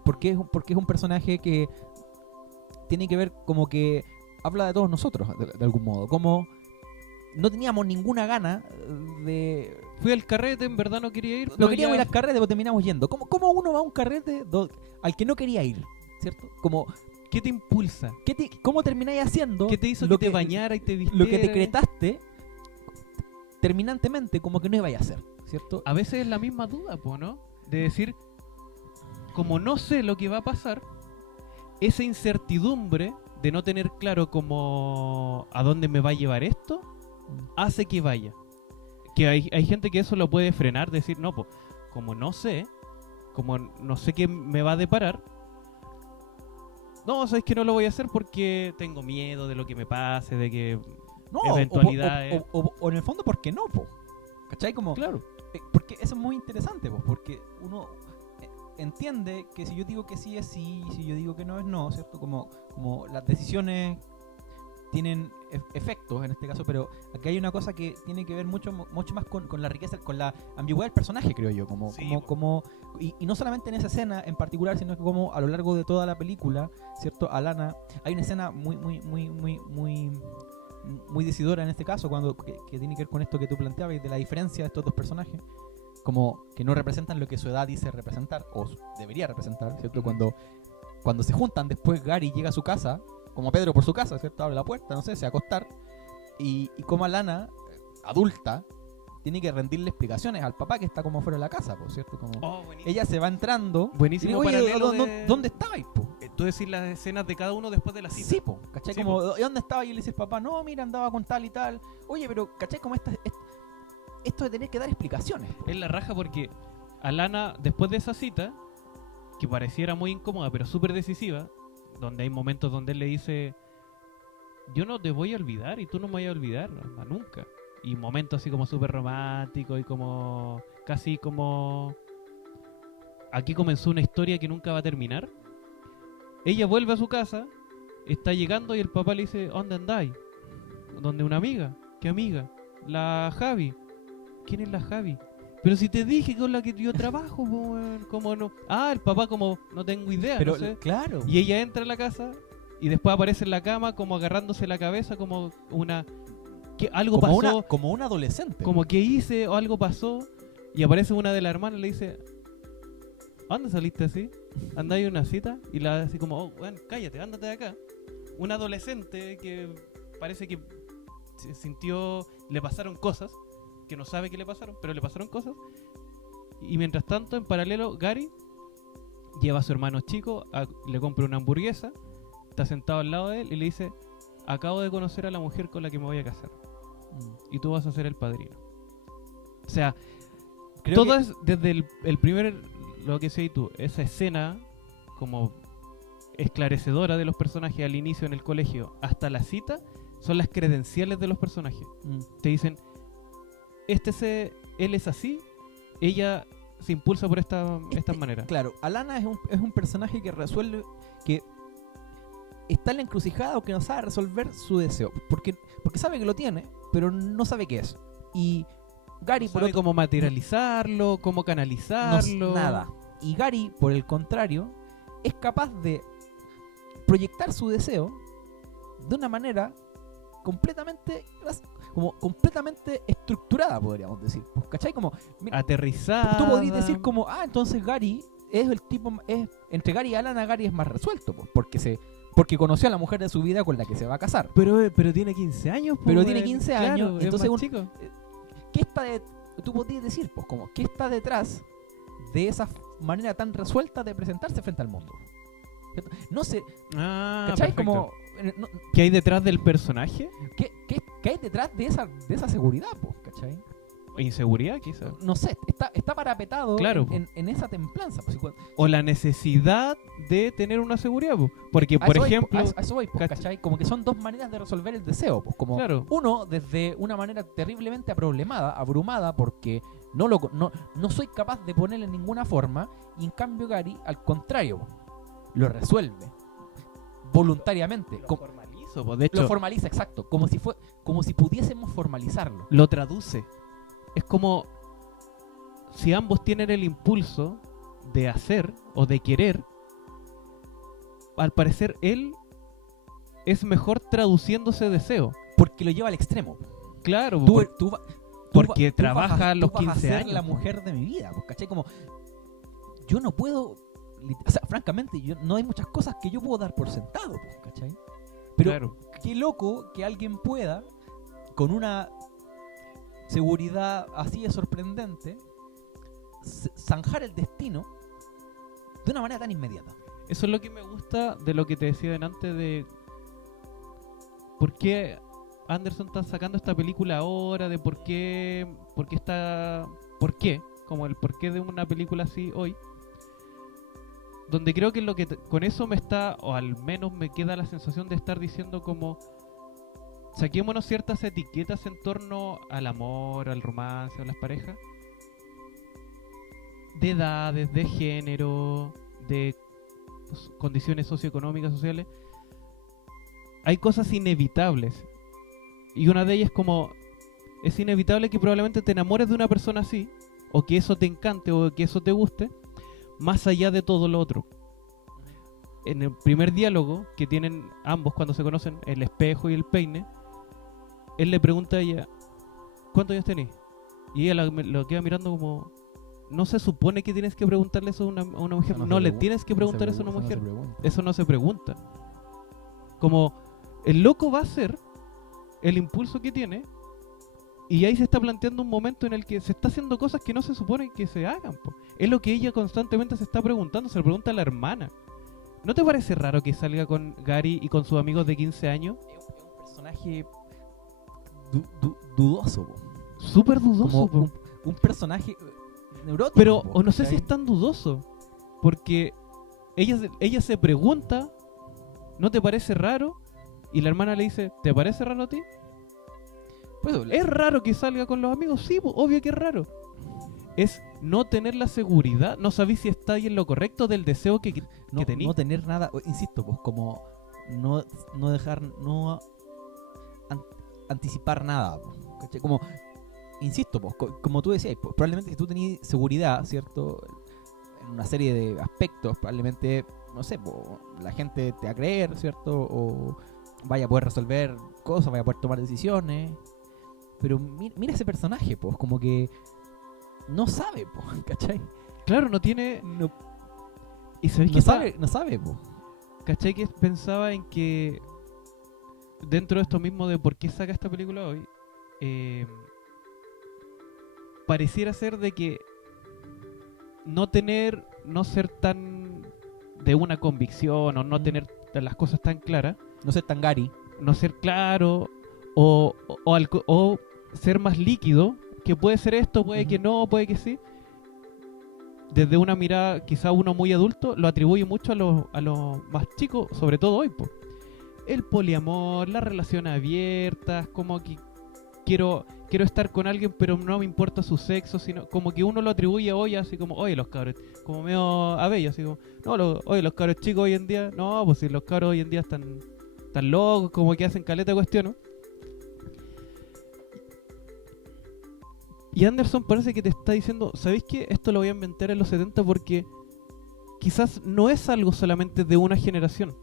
porque es un personaje que tiene que ver como que habla de todos nosotros, de algún modo, como no teníamos ninguna gana de... Fui al carrete, en verdad no quería ir. No queríamos ir al carrete, pero terminamos yendo. ¿Cómo uno va a un carrete al que no quería ir? ¿Cierto? Como, ¿qué te impulsa? ¿Cómo termináis haciendo? ¿Qué te hizo que te bañara y te vistiera? Lo que decretaste terminantemente como que no iba a hacer, ¿cierto? A veces es la misma duda, ¿no? De decir, como no sé lo que va a pasar, esa incertidumbre de no tener claro como a dónde me va a llevar esto, hace que vaya. Que hay gente que eso lo puede frenar, decir, no, pues, como no sé qué me va a deparar, no, sabes que no lo voy a hacer porque tengo miedo de lo que me pase, de que eventualidades. O en el fondo, ¿por qué no, po? ¿Cachai? Como, claro. Porque eso es muy interesante, po, porque uno entiende que si yo digo que sí es sí, y si yo digo que no es no, ¿cierto? Como las decisiones tienen efectos en este caso, pero aquí hay una cosa que tiene que ver mucho más con la riqueza, con la ambigüedad del personaje, creo yo, y no solamente en esa escena en particular, sino que como a lo largo de toda la película, ¿cierto? Alana, hay una escena muy decidora en este caso, que tiene que ver con esto que tú planteabas, de la diferencia de estos dos personajes, como que no representan lo que su edad dice representar, o debería representar, ¿cierto? Cuando se juntan, después Gary llega a su casa, como Pedro por su casa, ¿cierto? Abre la puerta, no sé, se va a acostar. Y como Alana, adulta, tiene que rendirle explicaciones al papá que está como fuera de la casa, por cierto, como buenísimo. ella se va entrando. Buenísimo y, oye, paralelo ¿dónde estabais, po? Tú decís las escenas de cada uno después de la cita. Sí, po, ¿cachai? Sí, como, ¿y dónde estaba? Y le dice el papá, no, mira, andaba con tal y tal. Oye, pero, ¿cachai? Como esto de tener que dar explicaciones. Po. Es la raja porque Alana, después de esa cita, que pareciera muy incómoda, pero súper decisiva, donde hay momentos donde él le dice, yo no te voy a olvidar y tú no me vas a olvidar, nunca. Y momentos así como súper románticos y como casi como aquí comenzó una historia que nunca va a terminar. Ella vuelve a su casa, está llegando y el papá le dice, ¿dónde andáis? ¿Dónde una amiga? ¿Qué amiga? La Javi. ¿Quién es la Javi? Pero si te dije con la que yo trabajo, ¿cómo no? Ah, el papá como, no tengo idea, pero, no sé. Claro. Y ella entra a la casa y después aparece en la cama como agarrándose la cabeza como una... que algo como pasó. como un adolescente. Como que hice o algo pasó. Y aparece una de las hermanas y le dice, ¿a dónde saliste así? ¿Andáis en una cita? Y la así como, oh, bueno, cállate, ándate de acá. Un adolescente que parece que se sintió, le pasaron cosas, que no sabe qué le pasaron, pero le pasaron cosas. Y mientras tanto, en paralelo, Gary lleva a su hermano chico, le compra una hamburguesa, está sentado al lado de él y le dice, acabo de conocer a la mujer con la que me voy a casar. Y tú vas a ser el padrino. O sea, Creo todas desde el primer, lo que sé tú, esa escena como esclarecedora de los personajes al inicio en el colegio hasta la cita, son las credenciales de los personajes. Te dicen, él es así, ella se impulsa por esta manera. Claro, Alana es un personaje que resuelve, que está en la encrucijada o que no sabe resolver su deseo. Porque sabe que lo tiene, pero no sabe qué es. Y Gary, no sabe cómo materializarlo, cómo canalizarlo. Nada. Y Gary, por el contrario, es capaz de proyectar su deseo de una manera completamente estructurada, podríamos decir. ¿Cachai? Como, mira, aterrizada. Tú podrías decir como, entonces Gary es el tipo, entre Gary y Alana, Gary es más resuelto, pues, porque conoció a la mujer de su vida con la que se va a casar. Pero tiene 15 años, Pero tiene 15 años, claro, entonces chico. ¿Qué está tú podrías decir, pues, como, ¿qué está detrás de esa manera tan resuelta de presentarse frente al mundo? No sé, ¿cachai? Perfecto. Como, ¿qué hay detrás del personaje? ¿Qué hay detrás de esa seguridad, pues, cachai? ¿Inseguridad, quizás? No sé, está parapetado claro, en esa templanza. Pues, o la necesidad de tener una seguridad, pues. Porque, por ejemplo... a eso voy, pues, ¿cachai? Como que son dos maneras de resolver el deseo. Pues, como claro. Uno, desde una manera terriblemente abrumada, porque no soy capaz de ponerle en ninguna forma, y en cambio Gary, al contrario, lo resuelve voluntariamente. Lo formalizo, pues, de hecho, lo formaliza, exacto, como si pudiésemos formalizarlo. Lo traduce. Es como si ambos tienen el impulso de hacer o de querer. Al parecer él es mejor traduciendo ese deseo. Porque lo lleva al extremo. Claro, porque trabaja a los tú vas 15 a ser años. la mujer de mi vida, ¿cachai? Como, yo no puedo, o sea, francamente, no hay muchas cosas que yo puedo dar por sentado, ¿cachai? Pero claro. Qué loco que alguien pueda, con una seguridad así de sorprendente, zanjar el destino de una manera tan inmediata. Eso es lo que me gusta de lo que te decía antes de por qué Anderson está sacando esta película ahora, de por qué como el porqué de una película así hoy, donde creo que lo que con eso me está, o al menos me queda la sensación de estar diciendo como saquémonos ciertas etiquetas en torno al amor, al romance, a las parejas, de edades, de género, de condiciones socioeconómicas, sociales. Hay cosas inevitables. Y una de ellas como es inevitable que probablemente te enamores de una persona así, o que eso te encante, o que eso te guste, más allá de todo lo otro. En el primer diálogo que tienen ambos cuando se conocen, el espejo y el peine, él le pregunta a ella, ¿cuántos años tenés? Y ella lo queda mirando como, no se supone que tienes que preguntarle eso a una mujer. No le tienes que preguntar eso a una mujer. Eso no se pregunta. Como el loco va a ser el impulso que tiene Y ahí se está planteando un momento en el que se está haciendo cosas que no se supone que se hagan, po. Es lo que ella constantemente se está preguntando, se lo pregunta a la hermana. ¿No te parece raro que salga con Gary y con sus amigos de 15 años? Es un personaje dudoso, po. Súper dudoso, Como un personaje neurótico. pero po, o no sé ¿cachai? si es tan dudoso, porque ella se pregunta, ¿no te parece raro? Y la hermana le dice, ¿te parece raro a ti? Pues, ¿Es raro que salga con los amigos? Sí, po, obvio que es raro. Es no tener la seguridad, no sabéis si está ahí en lo correcto del deseo que tenéis. no tener nada, insisto, pues como no dejar, no anticipar nada, pues, ¿cachai? Como, insisto, pues, como tú decías, pues, probablemente si tú tenías seguridad, ¿cierto? En una serie de aspectos, probablemente, no sé, pues, la gente te va a creer, ¿cierto? O vaya a poder resolver cosas, vaya a poder tomar decisiones. Pero mira ese personaje, pues, como que no sabe, pues, ¿cachai? Claro, no tiene... ¿Y sabéis No sabe, pues. ¿Cachai? Que pensaba en que dentro de esto mismo de por qué saca esta película hoy, pareciera ser de que no ser tan de una convicción o no tener las cosas tan claras, No ser tan Gary. no ser claro o ser más líquido, que puede ser esto, puede que no, puede que sí. Desde una mirada, quizá uno muy adulto, lo atribuye mucho a los más chicos, sobre todo hoy, po. El poliamor, las relaciones abiertas, como que quiero estar con alguien pero no me importa su sexo, sino como que uno lo atribuye hoy así como, oye, los cabros, como medio abello, así como, no, oye, los cabros chicos hoy en día, no, pues si los cabros hoy en día están locos, como que hacen caleta de cuestiones. Y Anderson parece que te está diciendo, ¿sabéis qué? Esto lo voy a inventar en los 70 porque quizás no es algo solamente de una generación.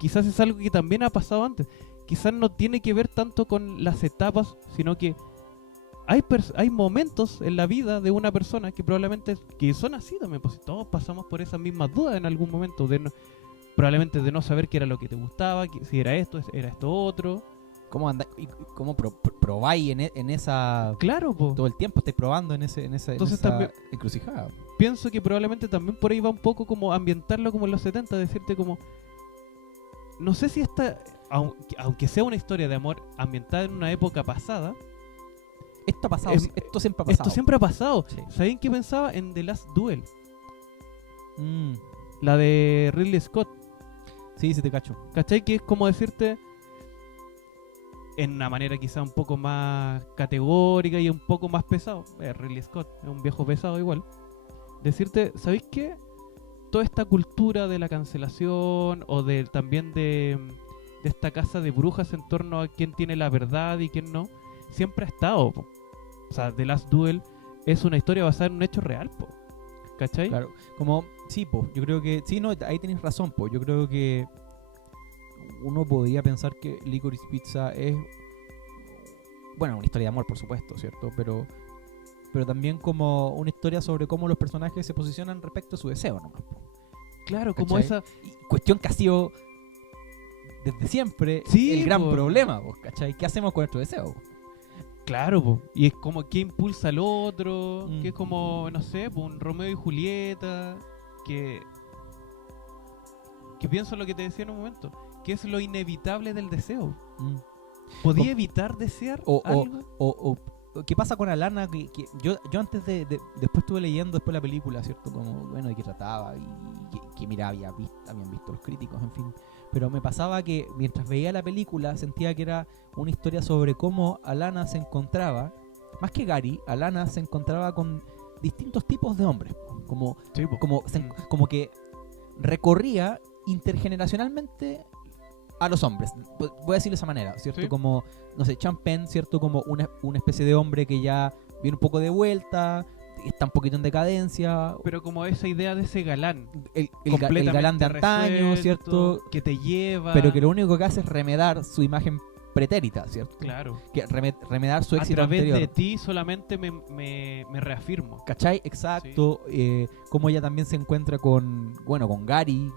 Quizás es algo que también ha pasado antes. Quizás no tiene que ver tanto con las etapas, sino que hay momentos en la vida de una persona que probablemente que son así también. Pues todos pasamos por esas mismas dudas en algún momento. Probablemente de no saber qué era lo que te gustaba, si era esto otro. ¿Cómo probáis en esa... Claro, po. Todo el tiempo estáis probando en esa también encrucijada. Pienso que probablemente también por ahí va un poco como ambientarlo como en los 70, decirte como... No sé si esta, aunque sea una historia de amor ambientada en una época pasada... Esto ha pasado, esto siempre ha pasado. Esto siempre ha pasado. Sí. ¿Saben qué pensaba? En The Last Duel. La de Ridley Scott. Sí, te cacho. ¿Cachai? Que es como decirte... En una manera quizá un poco más categórica y un poco más pesado. Ridley Scott es un viejo pesado igual. Decirte, ¿sabéis qué? Toda esta cultura de la cancelación o también de esta casa de brujas en torno a quién tiene la verdad y quién no, siempre ha estado, po. O sea, The Last Duel es una historia basada en un hecho real, po. ¿Cachai? Claro, como, sí, po, yo creo que, sí, no, ahí tenéis razón, po, yo creo que uno podría pensar que Licorice Pizza es, bueno, una historia de amor, por supuesto, ¿cierto? Pero también como una historia sobre cómo los personajes se posicionan respecto a su deseo nomás. Claro, como ¿cachai? esa... Cuestión que ha sido desde siempre el gran problema, ¿cachai? ¿Qué hacemos con nuestro deseo? Claro, po. Y es como qué impulsa al otro, que es como, no sé, po, un Romeo y Julieta, que pienso en lo que te decía en un momento, que es lo inevitable del deseo. ¿Podía evitar desear algo? O ¿qué pasa con Alana? Que yo antes después estuve leyendo después la película, ¿cierto? Como, bueno, de qué trataba y que mira, habían visto los críticos, en fin. Pero me pasaba que mientras veía la película sentía que era una historia sobre cómo Alana se encontraba, más que Gary, Alana se encontraba con distintos tipos de hombres. Como que recorría intergeneracionalmente a los hombres, voy a decirlo de esa manera, ¿cierto? Sí. Como, no sé, Champagne, ¿cierto? Como una especie de hombre que ya viene un poco de vuelta, está un poquito en decadencia. Pero como esa idea de ese galán. El galán de antaño, resuelto, ¿cierto? Que te lleva. Pero que lo único que hace es remedar su imagen pretérita, ¿cierto? Claro. Que remedar su A éxito través anterior. de ti solamente me reafirmo. ¿Cachai? Exacto. Cómo ella también se encuentra con Gary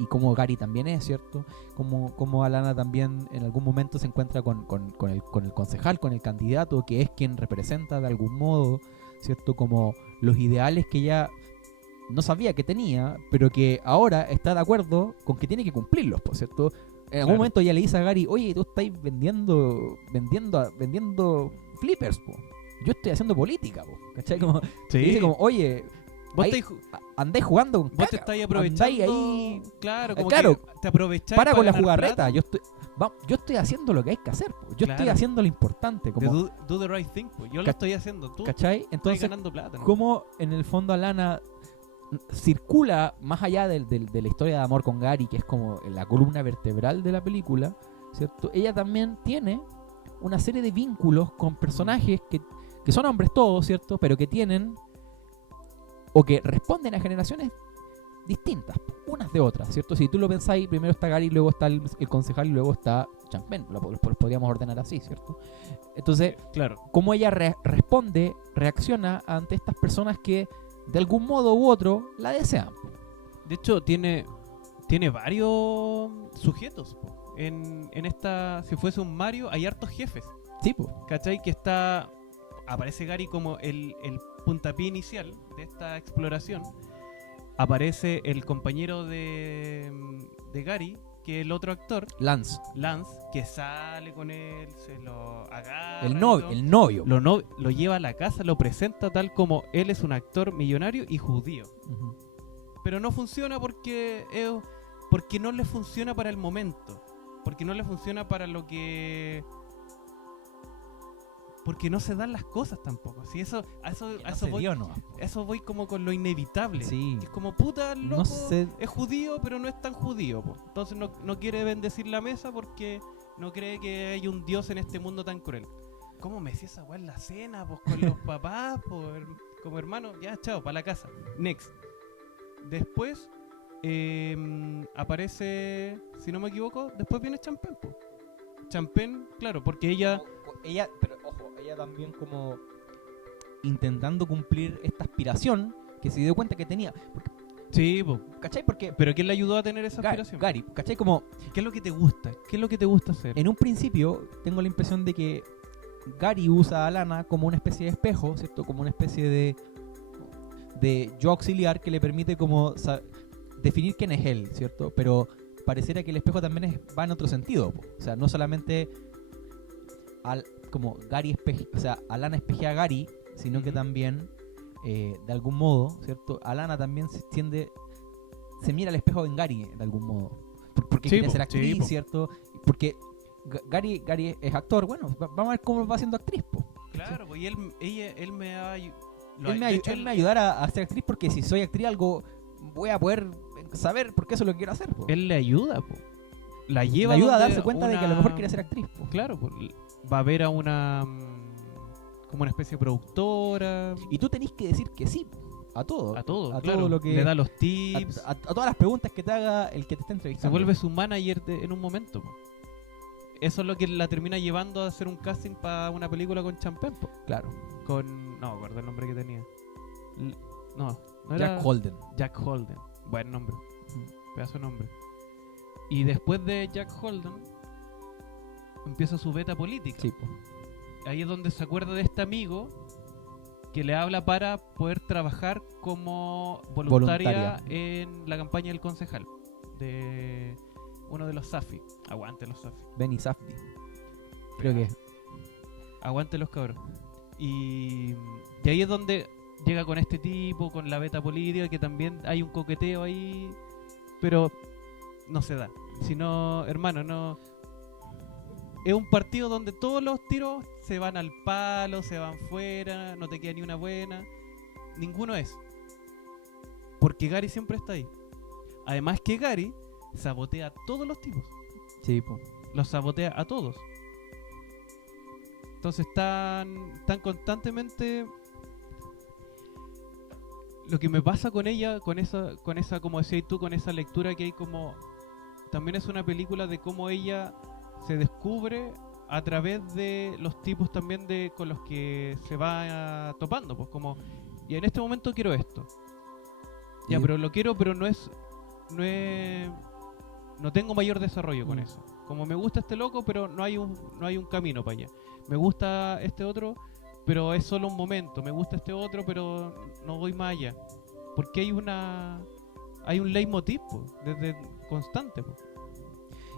y cómo Gary también es, ¿cierto? Cómo Alana también en algún momento se encuentra con el concejal, con el candidato, que es quien representa de algún modo, ¿cierto? Como los ideales que ella no sabía que tenía, pero que ahora está de acuerdo con que tiene que cumplirlos, ¿por cierto? En algún momento ella le dice a Gary, oye, tú estás vendiendo flippers, po. Yo estoy haciendo política, po. ¿Cachai? Como, Sí. dice como, oye, Vos andáis jugando con Vos caca, te estáis aprovechando. andáis ahí, Claro, como claro, que te aprovecháis para con la ganar jugarreta. plata. Yo estoy haciendo lo que hay que hacer, po. Yo estoy Claro. haciendo lo importante, De como, do the right thing, pues. Yo lo estoy haciendo. Tú ¿cachai? estás Entonces, ganando plata, ¿no? cómo en el fondo Alana circula más allá de la historia de amor con Gary, que es como la columna vertebral de la película, ¿cierto? Ella también tiene una serie de vínculos con personajes que son hombres todos, ¿cierto? Pero que tienen o que responden a generaciones distintas, unas de otras, ¿cierto? Si tú lo pensáis, primero está Gary, luego está el concejal y luego está Changpen, los podríamos ordenar así, ¿cierto? Entonces, Claro. cómo ella reacciona ante estas personas que de algún modo u otro la desean. De hecho, tiene varios sujetos, po. En esta, si fuese un Mario, hay hartos jefes. Sí, pues. ¿Cachai? Que aparece Gary como el puntapié inicial de esta exploración. Aparece el compañero de Gary, que es el otro actor, Lance, que sale con él, se lo agarra. el y novio. todo. Lo lleva a la casa, lo presenta tal como él es un actor millonario y judío. Ujú. Pero no funciona porque no le funciona para el momento. Porque no le funciona para lo que... Porque no se dan las cosas tampoco. Si eso, a eso voy, eso voy como con lo inevitable. Sí. Que es como puta, loco, No sé. es judío, pero no es tan judío, po. Entonces no quiere bendecir la mesa porque no cree que hay un Dios en este mundo tan cruel. ¿Cómo me decía esa weá en la cena? Pues con los papás, como hermano, ya, chao, para la casa. Next. Después aparece, si no me equivoco, después viene Changpen, po. Changpen, claro, porque ella... Pero ojo, ella también como intentando cumplir esta aspiración que se dio cuenta que tenía. Sí, po. ¿Cachai? Porque ¿Pero quién le ayudó a tener esa aspiración? Gary, ¿cachai? Como ¿Qué es lo que te gusta? ¿Qué es lo que te gusta hacer? en un principio tengo la impresión de que Gary usa a Alana como una especie de espejo, ¿cierto? Como una especie de yo auxiliar que le permite como definir quién es él, ¿cierto? Pero pareciera que el espejo también va en otro sentido, po. O sea, no solamente como Gary Alana espejea a Gary, sino que también de algún modo, ¿cierto? Alana también se mira al espejo en Gary de algún modo. Porque quiere ser actriz, ¿cierto? Porque Gary es actor, bueno, vamos a ver cómo va siendo actriz, po. Claro, pues él me va él me ayudará a ser actriz porque si soy actriz algo voy a poder saber por qué eso es lo que quiero hacer, po. Él le ayuda, po. La Le ayuda a darse cuenta de que a lo mejor quiere ser actriz, po. Claro, pues va a ver a una como una especie de productora. Y tú tenés que decir que sí a todo. Claro. Todo lo que le da los tips. A todas las preguntas que te haga el que te está Se entrevistando. vuelve su manager en un momento, po. Eso es lo que la termina llevando a hacer un casting para una película con Changpen, po. Claro. No me acuerdo el nombre que tenía. No era Jack Holden. Jack Holden. Buen nombre. Pedazo de nombre. Y después de Jack Holden empieza su beta política. Sí, po. Ahí es donde se acuerda de este amigo que le habla para poder trabajar como voluntaria en la campaña del concejal de uno de los Safi. Aguante los Safi. Benny Safdie. Creo que. Aguante los cabros. Y ahí es donde llega con este tipo, con la beta política, que también hay un coqueteo ahí, pero no se da. Si no, hermano, no. Es un partido donde todos los tiros se van al palo, se van fuera, no te queda ni una buena. Ninguno es. Porque Gary siempre está ahí. Además que Gary sabotea a todos los tipos. Sí, po. Los sabotea a todos. Entonces están constantemente... Lo que me pasa con ella, con esa, como decías tú, con esa lectura que hay como... También es una película de cómo ella se descubre a través de los tipos también con los que se va topando, pues como, y en este momento quiero esto. Ya, pero lo quiero, pero no tengo mayor desarrollo con eso. Como me gusta este loco, pero no hay un camino para allá. Me gusta este otro, pero es solo un momento. Me gusta este otro, pero no voy más allá. Porque hay un leitmotiv, po, desde constante, po.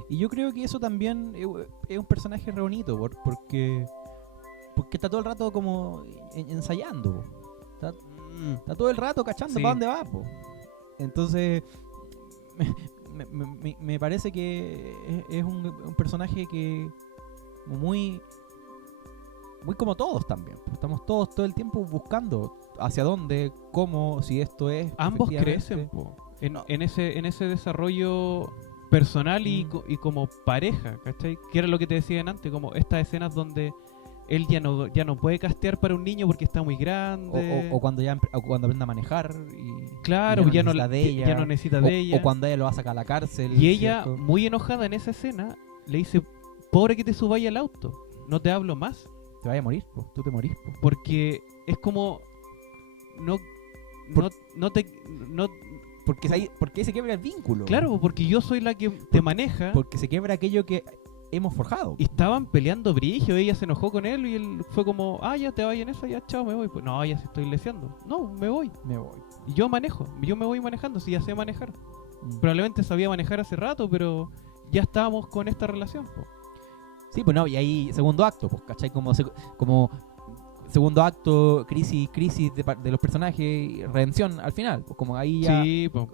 Y yo creo que eso también es un personaje re bonito, porque está todo el rato como ensayando, po. Está todo el rato cachando para dónde va, po. Entonces me parece que es un personaje que muy como todos también, pues. Estamos todos todo el tiempo buscando hacia dónde, cómo, si esto es. Ambos crecen, po, en ese desarrollo personal y como pareja, ¿cachai? Que era lo que te decían antes, como estas escenas donde él ya no puede castear para un niño porque está muy grande. O cuando aprende a manejar. Claro, ya no necesita de ella. O cuando ella lo va a sacar a la cárcel. Y ella, muy enojada en esa escena, le dice: pobre que te subáis al auto, no te hablo más. Te vayas a morir, po. Tú te morís, po. Porque es como... Porque se quiebra el vínculo. Claro, porque yo soy la que te maneja. Porque se quiebra aquello que hemos forjado. Y estaban peleando brigio, ella se enojó con él y él fue como, ya te vayas en eso, ya chao, me voy. Pues no, ya se estoy leseando. No, me voy. Y yo manejo, yo me voy manejando, si ya sé manejar. Probablemente sabía manejar hace rato, pero ya estábamos con esta relación, po. Sí, pues no, y ahí segundo acto, pues, ¿cachai? Como segundo acto, crisis de los personajes, redención al final, pues como ahí ya sí, pues.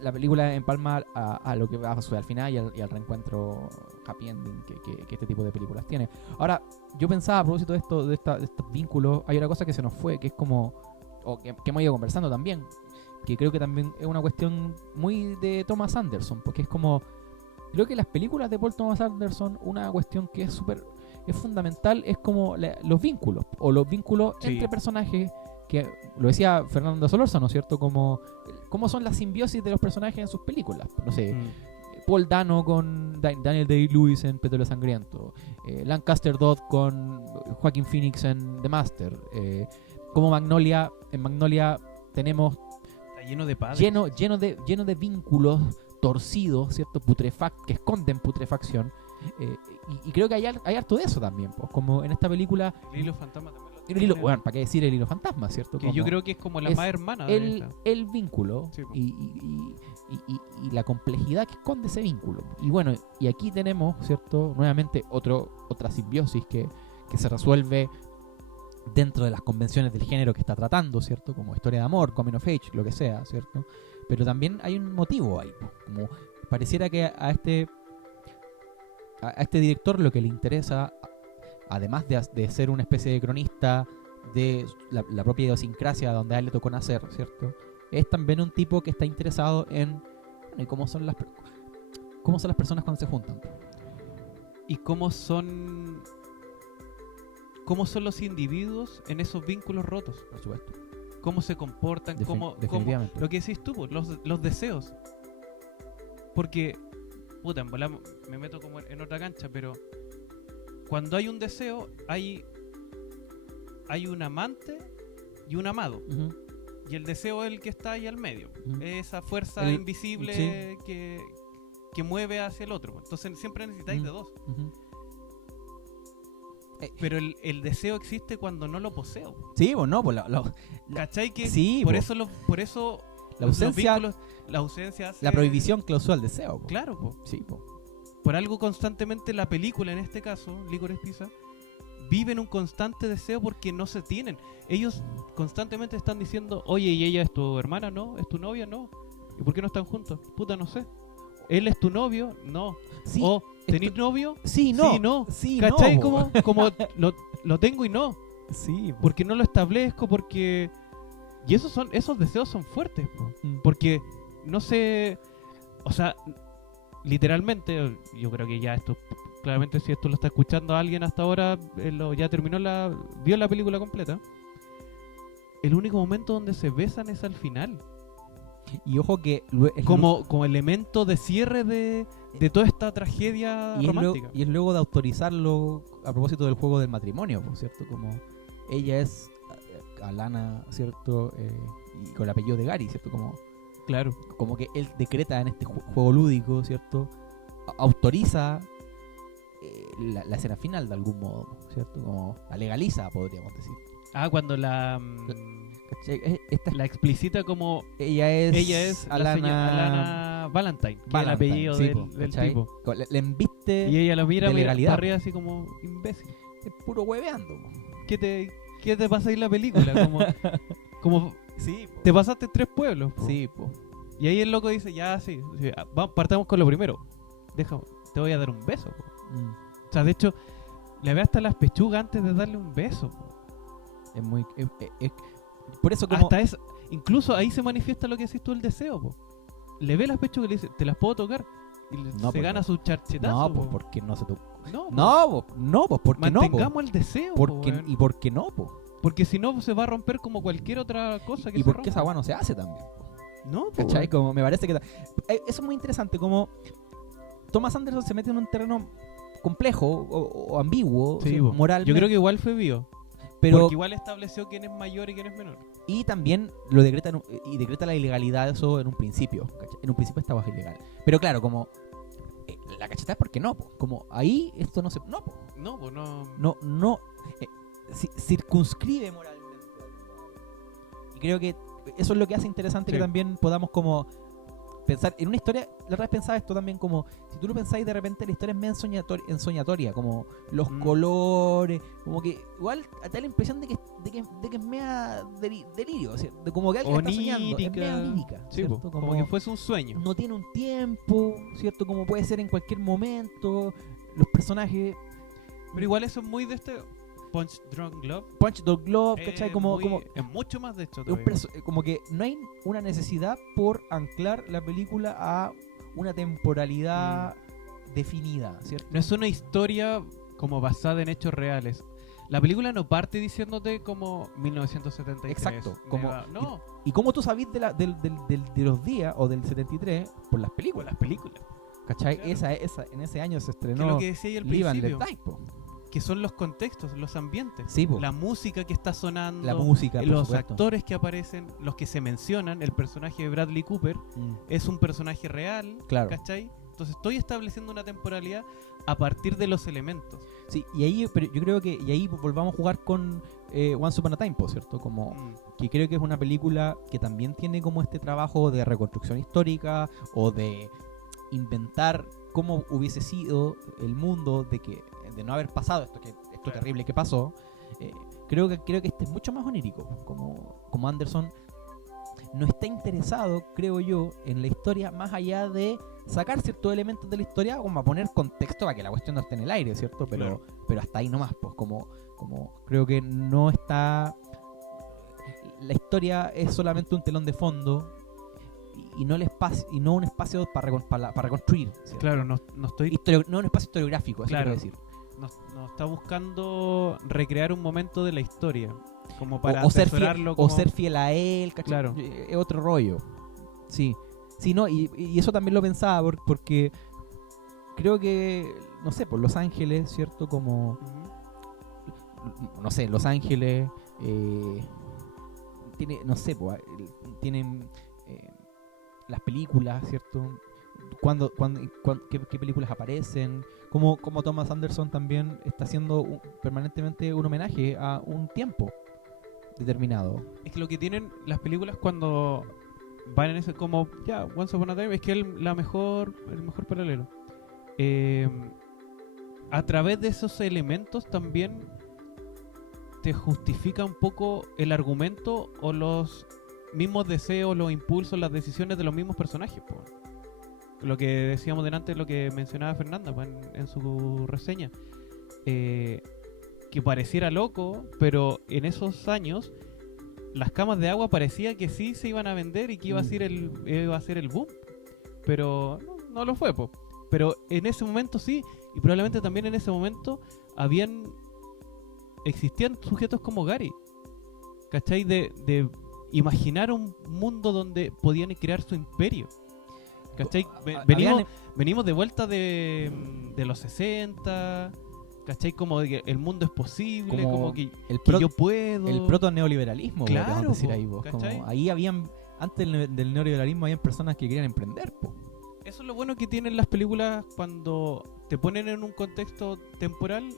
La película empalma a lo que va a suceder al final y al reencuentro happy ending que este tipo de películas tiene. Ahora, yo pensaba a propósito de estos vínculos, hay una cosa que se nos fue, que es como, o que hemos ido conversando también, que creo que también es una cuestión muy de Thomas Anderson, porque es como, creo que las películas de Paul Thomas Anderson, una cuestión que es fundamental, es como los vínculos, o los vínculos entre personajes, que lo decía Fernando Solórzano, ¿no es cierto? Como cómo son las simbiosis de los personajes en sus películas. No sé, Paul Dano con Daniel Day-Lewis en Petróleo Sangriento, Lancaster Dodd con Joaquin Phoenix en The Master, como en Magnolia tenemos lleno de padres, lleno de vínculos torcidos, ¿cierto? Que esconden putrefacción, y creo que hay harto de eso también, pues, como en esta película el hilo fantasma también. Bueno, ¿para qué decir el hilo fantasma, cierto? Que yo creo que es como la más hermana de el vínculo, sí, y la complejidad que esconde ese vínculo. Y bueno, y aquí tenemos, ¿cierto? Nuevamente otra simbiosis que se resuelve dentro de las convenciones del género que está tratando, ¿cierto? Como historia de amor, coming of age, lo que sea, ¿cierto? Pero también hay un motivo ahí, como pareciera que a este director lo que le interesa, además de ser una especie de cronista de la propia idiosincrasia donde a él le tocó nacer, ¿cierto? Es también un tipo que está interesado en cómo son las personas cuando se juntan. Y cómo son los individuos en esos vínculos rotos. Por supuesto. Cómo se comportan, definitivamente. lo que decís tú, los deseos. Porque, puta, en volada me meto como en otra cancha, pero cuando hay un deseo, hay un amante y un amado. Uh-huh. Y el deseo es el que está ahí al medio. Uh-huh. Esa fuerza invisible, sí, que mueve hacia el otro. Entonces siempre necesitáis de dos. Uh-huh. Pero el deseo existe cuando no lo poseo. Sí, pues no, pues ¿cachai? Que sí, por eso la ausencia, la prohibición clausura al deseo. Po. Claro, po. Sí, po. Por algo constantemente la película, en este caso, Licorice Pizza, vive en un constante deseo porque no se tienen. Ellos constantemente están diciendo, oye, ¿y ella es tu hermana? No. ¿Es tu novia? No. ¿Y por qué no están juntos? Puta, no sé. ¿Él es tu novio? No. Sí, ¿O tenés novio? Sí, no. Sí, no. Sí, ¿cachai? No, como lo tengo y no. Sí. Porque no lo establezco, porque... Y esos deseos son fuertes, po. Porque no sé... O sea, literalmente, yo creo que ya esto... Claramente si esto lo está escuchando alguien hasta ahora, ya vio la película completa. El único momento donde se besan es al final. Y ojo que como elemento de cierre de toda esta tragedia romántica. Y es luego de autorizarlo a propósito del juego del matrimonio, ¿por cierto? Como ella es Alana, ¿cierto? Y con el apellido de Gary, ¿cierto? Claro. Como que él decreta en este juego lúdico, ¿cierto? Autoriza la escena final de algún modo, ¿cierto? Como la legaliza, podríamos decir. Cuando la explicita como ella es Alana Valentine, que es el apellido del tipo. Le embiste y ella lo mira para arriba así como imbécil. Es puro hueveando. ¿Qué te pasa ahí en la película? Como sí, te pasaste 3 pueblos. Sí, po. Y ahí el loco dice, ya sí, partamos con lo primero. Te voy a dar un beso. O sea, de hecho, le ve hasta las pechugas antes de darle un beso. Es muy... por eso como... Hasta eso, incluso ahí se manifiesta lo que decís tú, el deseo. Le ve las pechugas y le dice, ¿te las puedo tocar? Y se gana su charchetazo. No, pues porque no se tocó. No, pues porque no. Mantengamos el deseo. ¿Y por qué no, pues? Porque si no, se va a romper como cualquier otra cosa que ¿Y se por rompa. qué esa agua no se hace también? No, ¿cachai? Como me parece que... Eso es muy interesante, como Thomas Anderson se mete en un terreno complejo o ambiguo, sí, moralmente. Yo creo que igual fue vivo. Pero, porque igual estableció quién es mayor y quién es menor. Y también lo decreta la ilegalidad eso en un principio. ¿Cachai? En un principio estaba ilegal. Pero claro, como la cachetada es porque no, como ahí esto no se... No. Circunscribe moralmente. Y creo que eso es lo que hace interesante que también podamos como pensar en una historia. La otra vez pensaba esto también como, si tú lo pensáis de repente la historia es medio ensoñatoria, como los colores, como que igual te da la impresión de que es media delirio, de como que alguien está soñando, es media onírica, sí, como que fuese un sueño. No tiene un tiempo, ¿cierto? Como puede ser en cualquier momento, los personajes... Pero igual eso es muy de este... Punch Drunk Glove, ¿cachai? Como es mucho más de esto. Como que no hay una necesidad por anclar la película a una temporalidad definida, ¿cierto? No es una historia como basada en hechos reales. La película no parte diciéndote como 1973. Exacto. Como, no. ¿Y cómo tú sabís de los días o del 73? Por las películas. ¿Cachai? Claro. En ese año se estrenó que lo que decía ahí al Live and principio. Let Die, Que son los contextos, los ambientes, sí, la música que está sonando, los actores que aparecen, los que se mencionan. El personaje de Bradley Cooper es un personaje real, claro. ¿cachai? Entonces estoy estableciendo una temporalidad a partir de los elementos. Sí, y ahí, pero yo creo que ahí volvamos a jugar con Once Upon a Time, ¿cierto? Como que creo que es una película que también tiene como este trabajo de reconstrucción histórica o de inventar cómo hubiese sido el mundo de no haber pasado esto terrible que pasó. Creo que este es mucho más onírico. Como Anderson no está interesado, creo yo, en la historia más allá de sacar ciertos elementos de la historia como a poner contexto para que la cuestión no esté en el aire, ¿cierto? Pero hasta ahí nomás, pues como creo que no está... La historia es solamente un telón de fondo y no un espacio para reconstruir, ¿cierto? Claro, no estoy... no un espacio historiográfico, eso quiero decir. No está buscando recrear un momento de la historia como para o ser fiel a él, ¿cachai? Claro. Es otro rollo. Sí, no, y eso también lo pensaba porque creo que, no sé, por Los Ángeles, ¿cierto? Como no sé, Los Ángeles tiene, no sé, tienen las películas, ¿cierto? ¿Qué películas aparecen? Como Thomas Anderson también está haciendo permanentemente un homenaje a un tiempo determinado. Es que lo que tienen las películas cuando van en ese como Once Upon a Time es que el mejor paralelo. A través de esos elementos también te justifica un poco el argumento o los mismos deseos, los impulsos, las decisiones de los mismos personajes, po. Lo que decíamos delante, lo que mencionaba Fernanda en su reseña, que pareciera loco, pero en esos años las camas de agua parecía que sí se iban a vender y que iba a ser el boom, pero no lo fue, po. Pero en ese momento sí, y probablemente también en ese momento existían sujetos como Gary, ¿cachai? De imaginar un mundo donde podían crear su imperio. ¿Cachai? Venimos de vuelta de los 60, ¿cachai? Como de que el mundo es posible, como que yo puedo. El proto-neoliberalismo, claro, podríamos decir ahí, vos. ¿cachai? Como ahí habían, antes del neoliberalismo, habían personas que querían emprender, po. Eso es lo bueno que tienen las películas cuando te ponen en un contexto temporal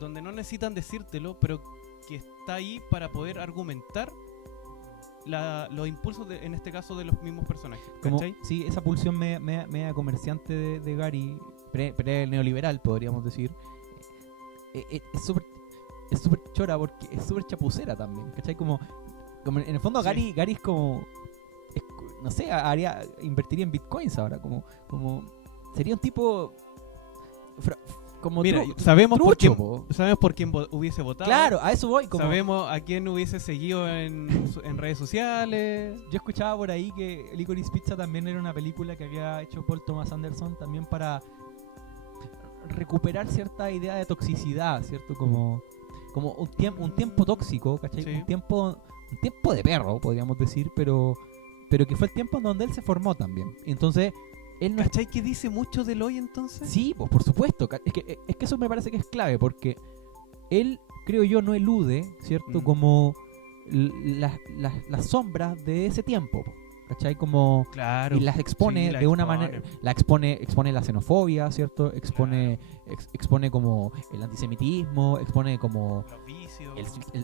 donde no necesitan decírtelo, pero que está ahí para poder argumentar los impulsos, en este caso, de los mismos personajes. ¿Cachai? Sí, esa pulsión media comerciante de Gary, pre-neoliberal, podríamos decir, es súper chora porque es súper chapucera también, ¿cachai? Como en el fondo sí. Gary es como... no sé, invertiría en bitcoins ahora, como sería un tipo... Como mira, trucho, sabemos por quién hubiese votado. Claro, a eso voy. Sabemos a quién hubiese seguido en redes sociales. Yo escuchaba por ahí que Licorice Pizza también era una película que había hecho Paul Thomas Anderson también para recuperar cierta idea de toxicidad, ¿cierto? Como un tiempo tóxico, ¿cachai? Sí. Un tiempo de perro, podríamos decir, pero que fue el tiempo en donde él se formó también. Entonces... ¿Cachai que dice mucho del hoy entonces? Sí, pues por supuesto. Es que eso me parece que es clave, porque él, creo yo, no elude, ¿cierto? Como las sombras de ese tiempo, ¿cachai? Como... Claro. Y las expone de una manera... Expone la xenofobia, ¿cierto? Expone como el antisemitismo, expone como...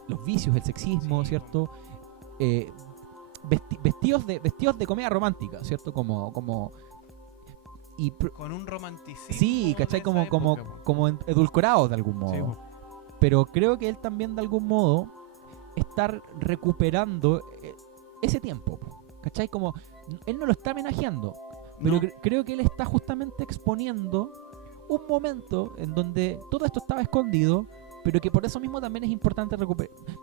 Los vicios, el sexismo, sí, ¿cierto? Vestidos de comedia romántica, ¿cierto? Como con un romanticismo. Sí, ¿cachai? Como edulcorados de algún modo. Sí, pero creo que él también de algún modo está recuperando ese tiempo, ¿cachai? Como él no lo está homenajeando, pero creo que él está justamente exponiendo un momento en donde todo esto estaba escondido, pero que por eso mismo también es importante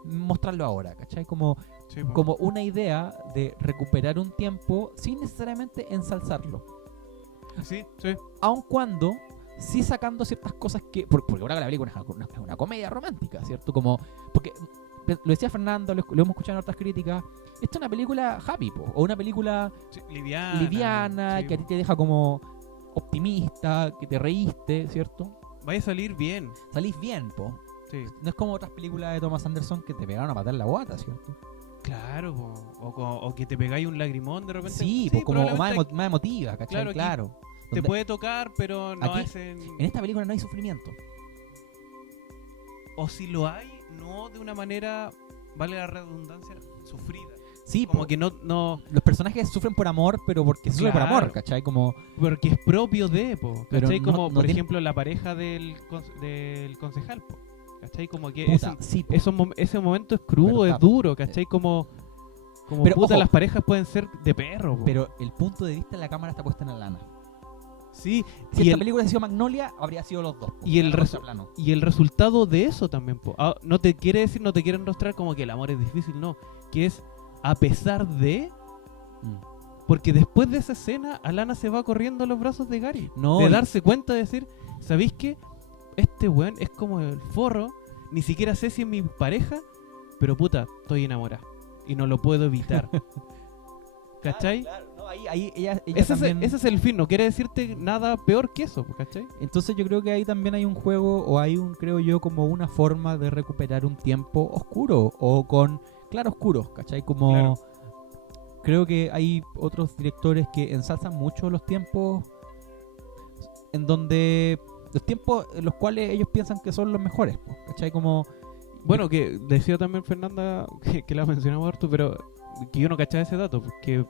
mostrarlo ahora, ¿cachai? Como una idea de recuperar un tiempo sin necesariamente ensalzarlo. Sí. Aun cuando sí sacando ciertas cosas que... Porque ahora la película es una comedia romántica, ¿cierto? Porque lo decía Fernando, lo hemos escuchado en otras críticas. Esta es una película happy, o una película liviana, que a ti te deja como optimista, que te reíste, ¿cierto? Vaya a salir bien. Salís bien, po. Sí. No es como otras películas de Thomas Anderson que te pegaron a patar la guata, ¿cierto? Claro, o que te pegáis un lagrimón de repente. Sí, como más emotiva, ¿cachai? Claro. Te puede tocar, pero no aquí, es en esta película no hay sufrimiento. O si lo hay, no de una manera, vale la redundancia, sufrida. Sí, como que no... Los personajes sufren por amor, pero porque sufren por amor, ¿cachai? Como... Porque es propio de, ¿cachai? Como, por ejemplo, la pareja del concejal, ¿cachai? Como que ese momento es crudo, es duro, ¿cachai? Como pero, puta, ojo, las parejas pueden ser de perro. Pero el punto de vista de la cámara está puesta en Lana. Sí. Si esta película hubiera sido Magnolia, habría sido los dos. Y el resultado de eso también, no te quiere mostrar como que el amor es difícil, no. Que es a pesar de... Porque después de esa escena, Alana se va corriendo a los brazos de Gary. De darse cuenta de decir, ¿sabéis qué? Este weón es como el forro, ni siquiera sé si es mi pareja, pero puta, estoy enamorada y no lo puedo evitar. ¿Cachai? Claro. No, ahí ella ese también... es el fin, no quiere decirte nada peor que eso, ¿cachai? Entonces yo creo que ahí también hay un juego, o hay creo yo, como una forma de recuperar un tiempo oscuro, o con claroscuros, ¿cachai? Como... Claro. Creo que hay otros directores que ensalzan mucho los tiempos en donde... Los tiempos en los cuales ellos piensan que son los mejores, ¿cachai? Como... Bueno, que decía también Fernanda, que la mencionamos harto, pero que yo no cachaba ese dato, porque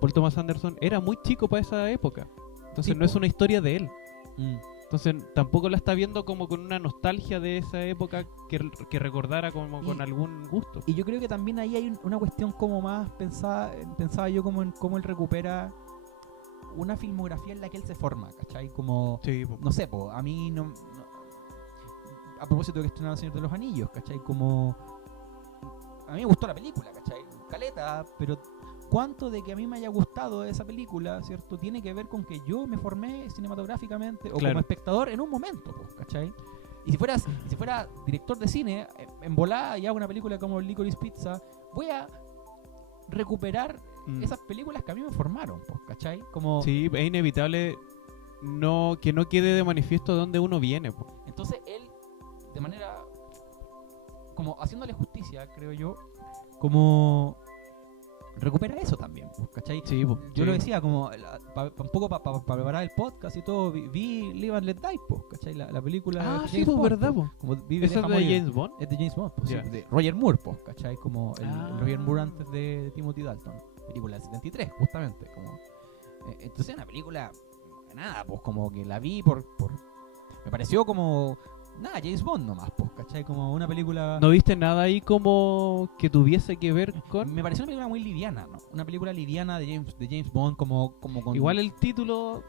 Paul Thomas Anderson era muy chico para esa época. Entonces sí, no es una historia de él. Entonces tampoco la está viendo como con una nostalgia de esa época que recordara como con algún gusto. Y yo creo que también ahí hay una cuestión como más pensaba yo como en cómo él recupera una filmografía en la que él se forma, ¿cachai? Como, no sé, a mí no a propósito de que estrenaba El Señor de los Anillos, ¿cachai? Como a mí me gustó la película, ¿cachai? Caleta, pero cuánto de que a mí me haya gustado esa película, ¿cierto? Tiene que ver con que yo me formé cinematográficamente o como espectador en un momento, ¿cachai? Y si fuera director de cine, en volada y hago una película como Licorice Pizza, voy a recuperar esas películas que a mí me formaron, pues, ¿cachai? Como... Sí, es inevitable que no quede de manifiesto de dónde uno viene, pues. Entonces él, de manera, como haciéndole justicia, creo yo, como recupera eso también, pues, ¿cachai? Sí, pues. Yo lo decía, como un poco para preparar el podcast y todo, vi Live and Let Die, pues, ¿cachai? La película de Ah, sí, James pues, Bond, verdad, pues. pues. Como vive, ¿Esa es deja de morir. James Bond? Es de James Bond, pues, Yeah. sí, de Roger Moore, pues, ¿cachai? Como el Ah. Roger Moore antes de Timothy Dalton. Película del 73, justamente. Como, entonces, una película, nada, pues, como que la vi me pareció como... Nada, James Bond nomás, pues, ¿cachai? Como una película... ¿No viste nada ahí como que tuviese que ver con...? Me pareció una película muy liviana, ¿no? Una película liviana de James Bond, como con... Igual el título...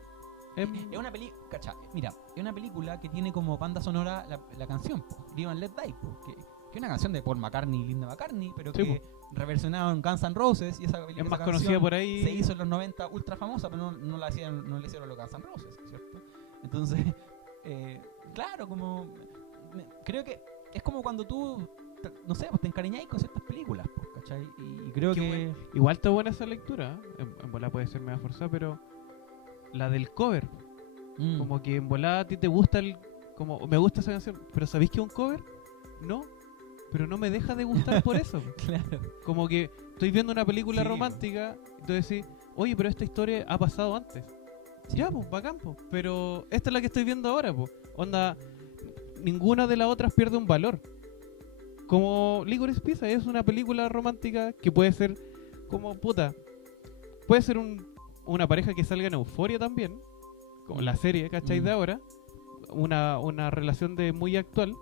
Es una película, ¿cachai? Mira, es una película que tiene como banda sonora la canción, po, Live and Let Die, po, que es una canción de Paul McCartney y Linda McCartney, pero Sí, que reversionaron Guns N' Roses, y esa es esa más canción conocida por ahí. se hizo en los 90 ultra famosa, pero no la hicieron los Guns N' Roses, ¿cierto? Entonces, claro, como... creo que es como cuando tú, no sé, pues te encariñáis con ciertas películas, pues, ¿cachai? Y creo Qué que... bueno. Igual está buena esa lectura, ¿eh? En volada puede ser media forzada, pero... La del cover. Como que en volada a ti te gusta como me gusta esa canción, pero ¿sabéis que es un cover? No, pero no me deja de gustar por eso. Claro. Como que estoy viendo una película Sí, romántica y tú decís, oye, pero esta historia ha pasado antes. Sí. Ya, pues, bacán, pues. Pero esta es la que estoy viendo ahora, pues. Onda, ninguna de las otras pierde un valor. Como Licorice Pizza es una película romántica que puede ser como, puta, puede ser una pareja que salga en Euforia también, como la serie, ¿cachai? De ahora, una relación de muy actual,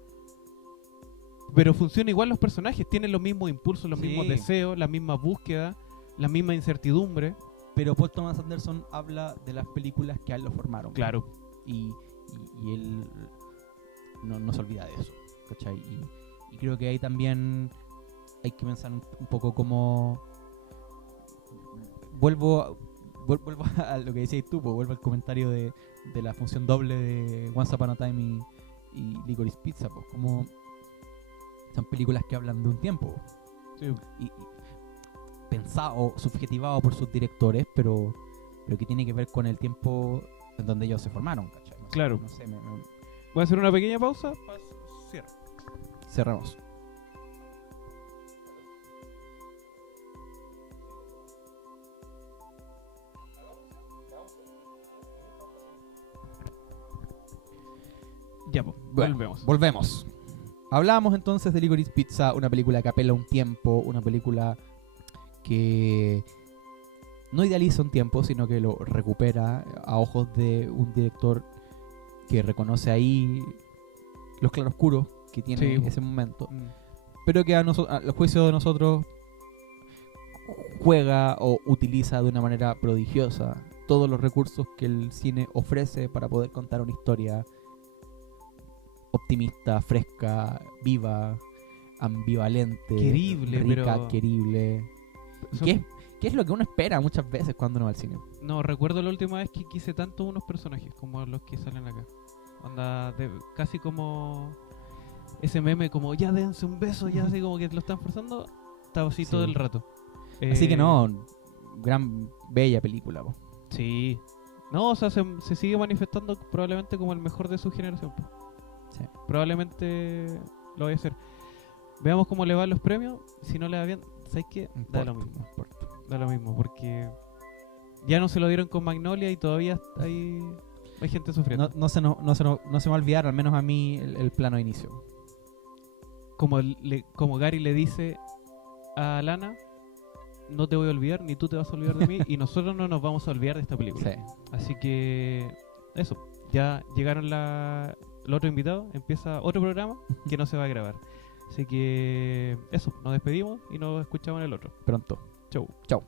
pero funciona igual los personajes, tienen los mismos impulsos, los mismos deseos, la misma búsqueda, la misma incertidumbre. Pero Paul Thomas Anderson habla de las películas que a él lo formaron. Claro. Y él no se olvida de eso, ¿cachai? Y creo que ahí también hay que pensar un poco como... Vuelvo a lo que decías tú, pues, vuelvo al comentario de la función doble de Once Upon a Time y Licorice Pizza, pues, como son películas que hablan de un tiempo, Sí. y pensado, subjetivado por sus directores, pero que tiene que ver con el tiempo en donde ellos se formaron, ¿cachai? No sé, Claro. No sé, Voy a hacer una pequeña pausa. Cierra. cerramos. Ya, pues, Bueno, volvemos. Hablábamos entonces de Licorice Pizza, una película que apela a un tiempo, una película que no idealiza un tiempo, sino que lo recupera a ojos de un director que reconoce ahí los claroscuros que tiene ese momento, pero que a los juicios de nosotros juega o utiliza de una manera prodigiosa todos los recursos que el cine ofrece para poder contar una historia optimista, fresca, viva, ambivalente, querible, rica, pero... querible. ¿Qué es lo que uno espera muchas veces cuando uno va al cine? No, recuerdo la última vez que quise tanto unos personajes como los que salen acá. Onda, casi como ese meme, como ya dense un beso, ya así como que lo están forzando. Estaba así todo el rato. Así que no, bella película. Po. Sí. No, o sea, se sigue manifestando probablemente como el mejor de su generación. Po. Sí. Probablemente lo voy a hacer. Veamos cómo le van los premios. Si no le va bien, ¿sabes qué? Da lo mismo. Da lo mismo, porque ya no se lo dieron con Magnolia y todavía hay gente sufriendo. No se me va a olvidar, al menos a mí, el plano de inicio. Como Gary le dice a Lana, no te voy a olvidar, ni tú te vas a olvidar de mí, y nosotros no nos vamos a olvidar de esta película. Sí. Así que eso, ya llegaron los otros invitados, empieza otro programa que no se va a grabar. Así que eso, nos despedimos y nos escuchamos en el otro. Pronto. Chau. Chau.